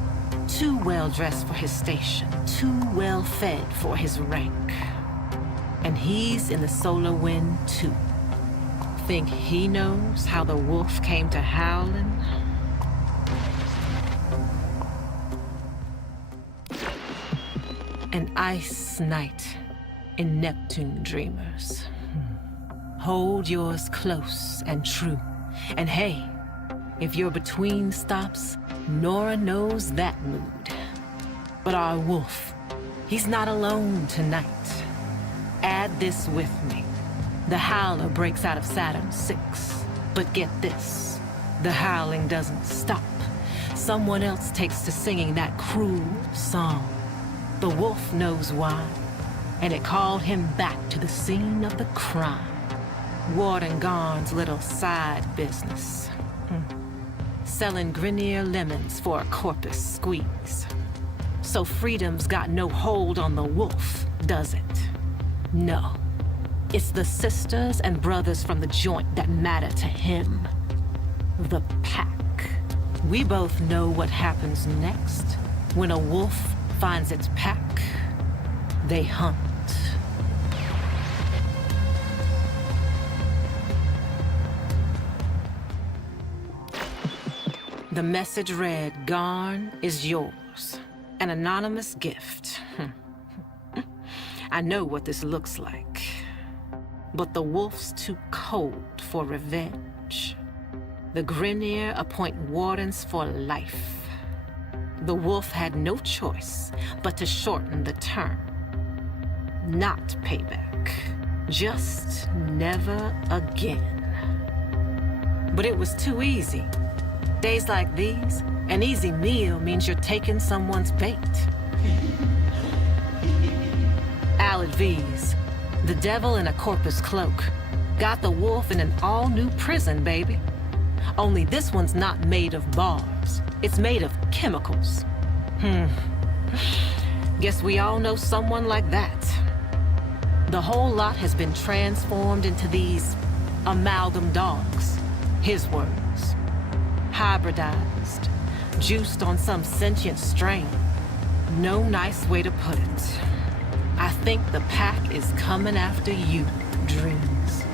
too well-dressed for his station, too well-fed for his rank. And he's in the solar wind, too. Think he knows how the wolf came to howling? An ice night in Neptune, dreamers. Hold yours close and true. And hey, if you're between stops, Nora knows that mood. But our wolf, he's not alone tonight. Add this with me. The howler breaks out of Saturn VI. But get this, the howling doesn't stop. Someone else takes to singing that cruel song. The wolf knows why, and it called him back to the scene of the crime. Warden Garn's little side business. Selling Grenier lemons for a Corpus squeeze. So freedom's got no hold on the wolf, does it? No. It's the sisters and brothers from the joint that matter to him. The pack. We both know what happens next. When a wolf finds its pack, they hunt. The message read, Garn is yours. An anonymous gift. I know what this looks like. But the wolf's too cold for revenge. The Grenier appoint wardens for life. The wolf had no choice but to shorten the term. Not payback. Just never again. But it was too easy. Days like these, an easy meal means you're taking someone's bait. Alid V's, the devil in a Corpus cloak, got the wolf in an all-new prison, baby. Only this one's not made of bars. It's made of chemicals. Guess we all know someone like that. The whole lot has been transformed into these amalgam dogs. His words. Hybridized. Juiced on some sentient strain. No nice way to put it. I think the pack is coming after you, dreams.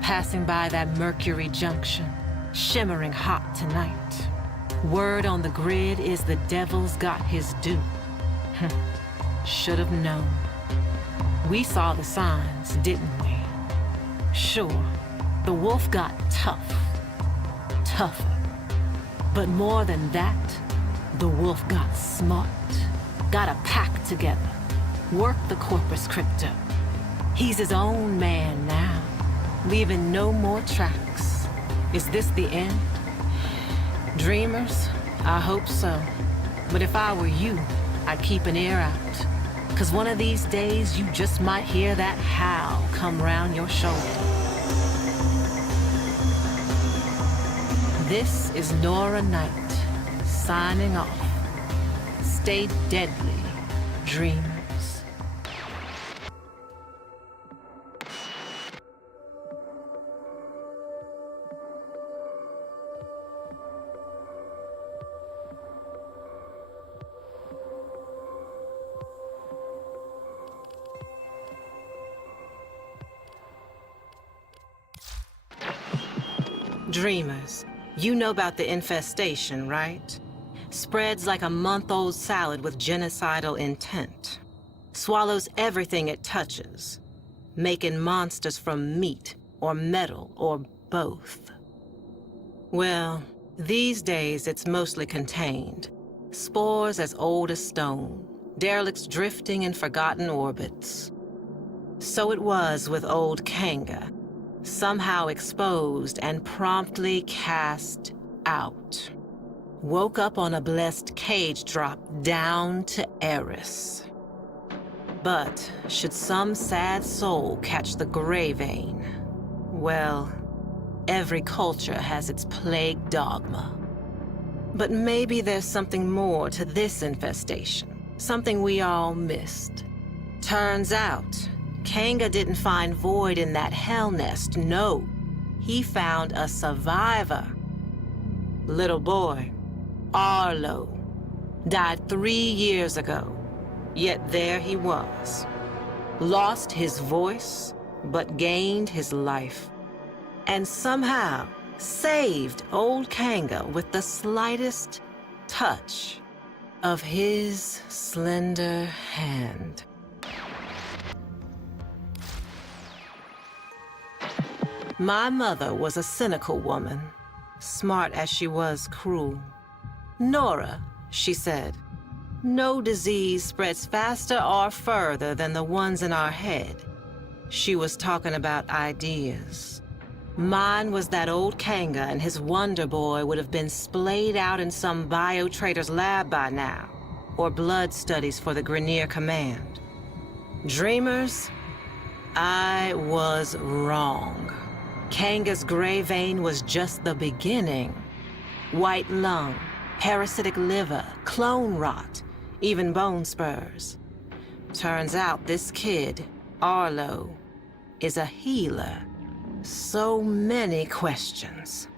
Passing by that Mercury junction, shimmering hot tonight. Word on the grid is the devil's got his due. Should have known. We saw the signs, didn't we? Sure, the wolf got tough. Tougher. But more than that, The wolf got smart, got a pack together, worked the corpus crypto. He's his own man now, leaving no more tracks. Is this the end? Dreamers? I hope so. But if I were you, I'd keep an ear out. 'Cause one of these days you just might hear that howl come round your shoulder. This is Nora Knight, signing off. Stay deadly, dreamers. Dreamers, you know about the infestation, right? Spreads like a month-old salad with genocidal intent. Swallows everything it touches, making monsters from meat or metal or both. Well, these days it's mostly contained. Spores as old as stone, derelicts drifting in forgotten orbits. So it was with old Kanga. Somehow exposed and promptly cast out. Woke up on a blessed cage drop down to Eris. But should some sad soul catch the gray vein, well, every culture has its plague dogma. But maybe there's something more to this infestation, something we all missed. Turns out, Kanga didn't find void in that hell nest, no. He found a survivor. Little boy, Arlo, died 3 years ago. Yet there he was. Lost his voice, but gained his life. And somehow saved old Kanga with the slightest touch of his slender hand. My mother was a cynical woman, smart as she was cruel. Nora, she said, no disease spreads faster or further than the ones in our head. She was talking about ideas. Mine was that old Kanga and his Wonder Boy would have been splayed out in some bio-trader's lab by now, or blood studies for the Grenier Command. Dreamers, I was wrong. Kanga's gray vein was just the beginning. White lung, parasitic liver, clone rot, even bone spurs. Turns out this kid, Arlo, is a healer. So many questions.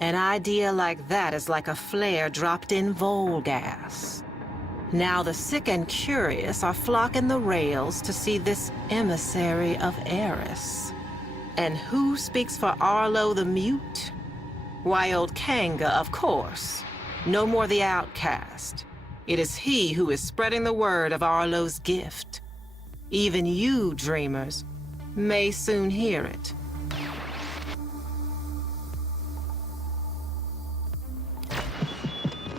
An idea like that is like a flare dropped in Vol gas. Now the sick and curious are flocking the rails to see this emissary of Eris. And who speaks for Arlo the Mute? Why, old Kanga, of course. No more the outcast. It is he who is spreading the word of Arlo's gift. Even you, dreamers, may soon hear it.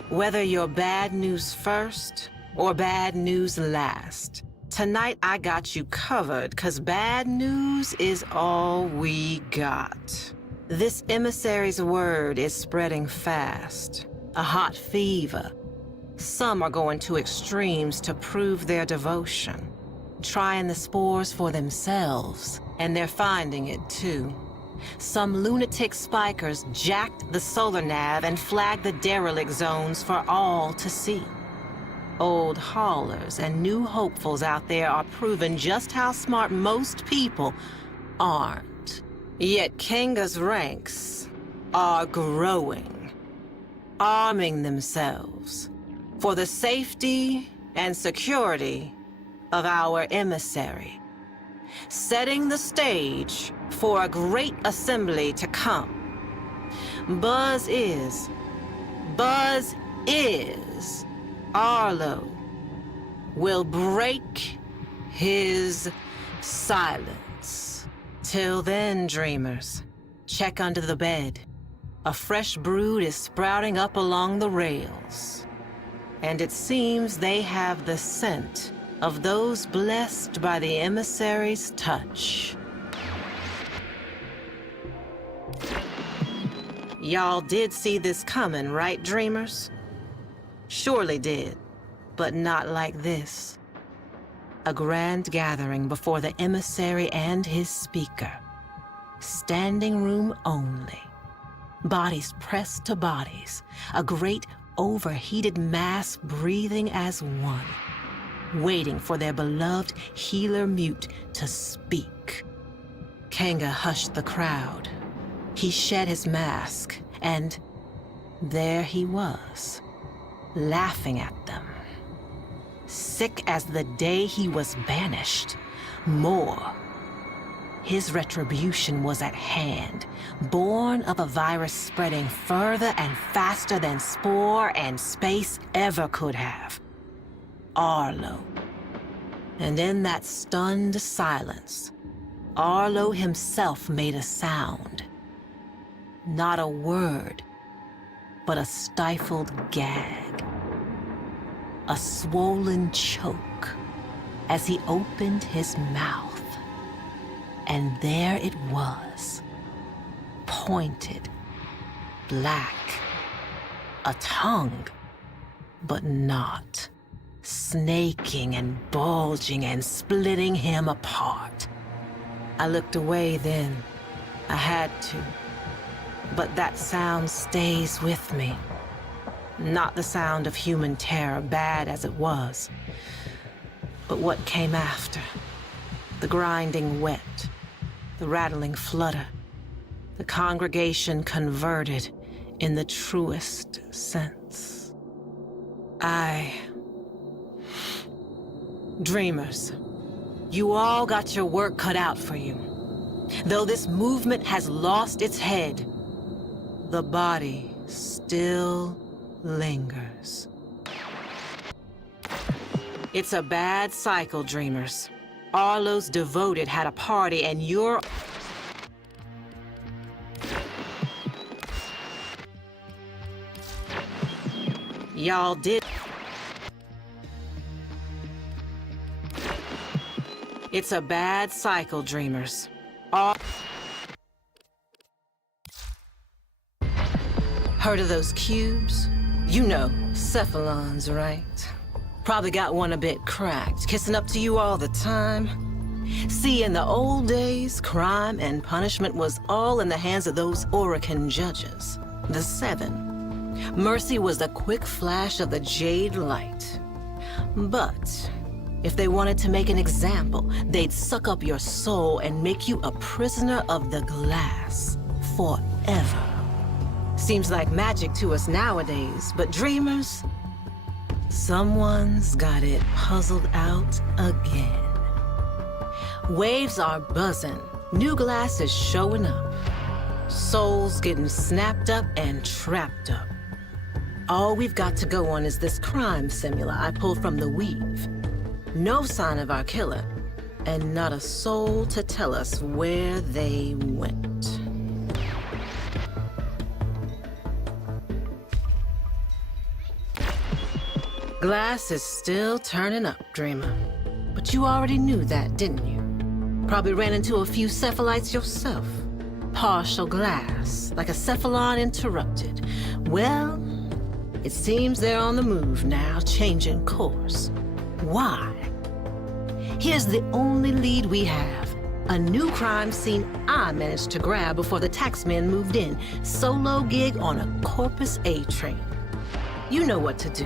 Whether you're bad news first or bad news last, tonight I got you covered, 'cause bad news is all we got. This emissary's word is spreading fast. A hot fever. Some are going to extremes to prove their devotion. Trying the spores for themselves, and they're finding it too. Some lunatic spikers jacked the solar nav and flagged the derelict zones for all to see. Old haulers and new hopefuls out there are proving just how smart most people aren't. Yet Kanga's ranks are growing, arming themselves for the safety and security of our emissary, setting the stage for a great assembly to come. Buzz is, Arlo will break his silence. Till then, dreamers, check under the bed. A fresh brood is sprouting up along the rails. And it seems they have the scent of those blessed by the emissary's touch. Y'all did see this coming, right, dreamers? Surely did, but not like this. A grand gathering before the emissary and his speaker. Standing room only. Bodies pressed to bodies. A great overheated mass breathing as one. Waiting for their beloved healer mute to speak. Kanga hushed the crowd. He shed his mask, and there he was, laughing at them. Sick as the day he was banished. More. His retribution was at hand, born of a virus spreading further and faster than spore and space ever could have. Arlo. And in that stunned silence, Arlo himself made a sound. Not a word, but a stifled gag. A swollen choke as he opened his mouth. And there it was, pointed, black, a tongue, but not, snaking and bulging and splitting him apart. I looked away then. I had to. But that sound stays with me. Not the sound of human terror, bad as it was, but what came after. The grinding wet, the rattling flutter, the congregation converted in the truest sense. Dreamers, you all got your work cut out for you. Though this movement has lost its head, the body still lingers. It's a bad cycle, dreamers. Arlo's devoted had a party and you're... Y'all did... It's a bad cycle, dreamers. Heard of those cubes? You know, cephalons, right? Probably got one a bit cracked, kissing up to you all the time. See, in the old days, crime and punishment was all in the hands of those Orican judges, the Seven. Mercy was the quick flash of the jade light. But if they wanted to make an example, they'd suck up your soul and make you a prisoner of the glass forever. Seems like magic to us nowadays, but dreamers, someone's got it puzzled out again. Waves are buzzing, new glass is showing up. Souls getting snapped up and trapped up. All we've got to go on is this crime simula I pulled from the weave. No sign of our killer, and not a soul to tell us where they went. Glass is still turning up, dreamer. But you already knew that, didn't you? Probably ran into a few cephalites yourself. Partial glass, like a cephalon interrupted. Well, it seems they're on the move now, changing course. Why? Here's the only lead we have. A new crime scene I managed to grab before the taxman moved in. Solo gig on a Corpus A train. You know what to do.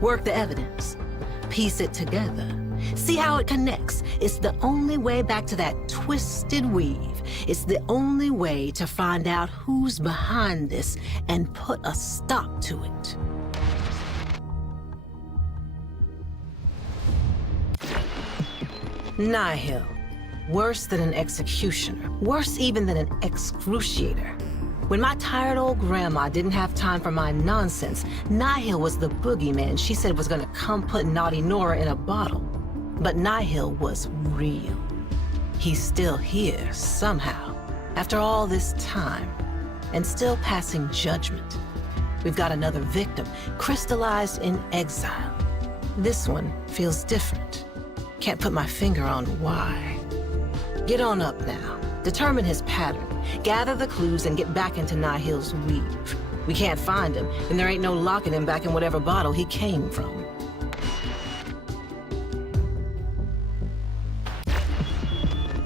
Work the evidence. Piece it together. See how it connects. It's the only way back to that twisted weave. It's the only way to find out who's behind this and put a stop to it. Nihil. Worse than an executioner. Worse even than an excruciator. When my tired old grandma didn't have time for my nonsense, Nihil was the boogeyman she said was gonna come put naughty Nora in a bottle. But Nihil was real. He's still here, somehow, after all this time, and still passing judgment. We've got another victim, crystallized in exile. This one feels different. Can't put my finger on why. Get on up now. Determine his pattern. Gather the clues and get back into Nihil's weave. We can't find him, and there ain't no locking him back in whatever bottle he came from.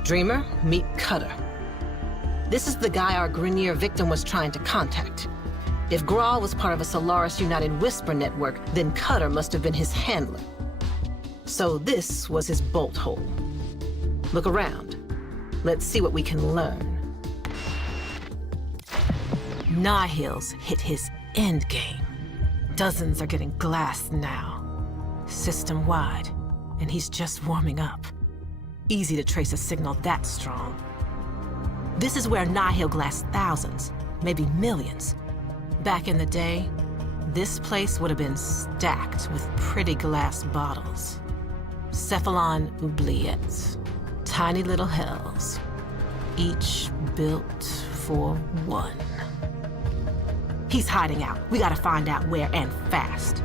Dreamer, meet Cutter. This is the guy our Grenier victim was trying to contact. If Grawl was part of a Solaris United Whisper network, then Cutter must have been his handler. So this was his bolt hole. Look around. Let's see what we can learn. Nihil's hit his endgame. Dozens are getting glassed now. System-wide, and he's just warming up. Easy to trace a signal that strong. This is where Nihil glassed thousands, maybe millions. Back in the day, this place would have been stacked with pretty glass bottles. Cephalon oubliettes. Tiny little hells. Each built for one. He's hiding out. We gotta find out where and fast.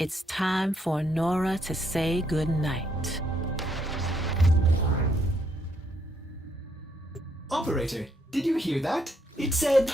It's time for Nora to say goodnight. Operator, did you hear that? It said...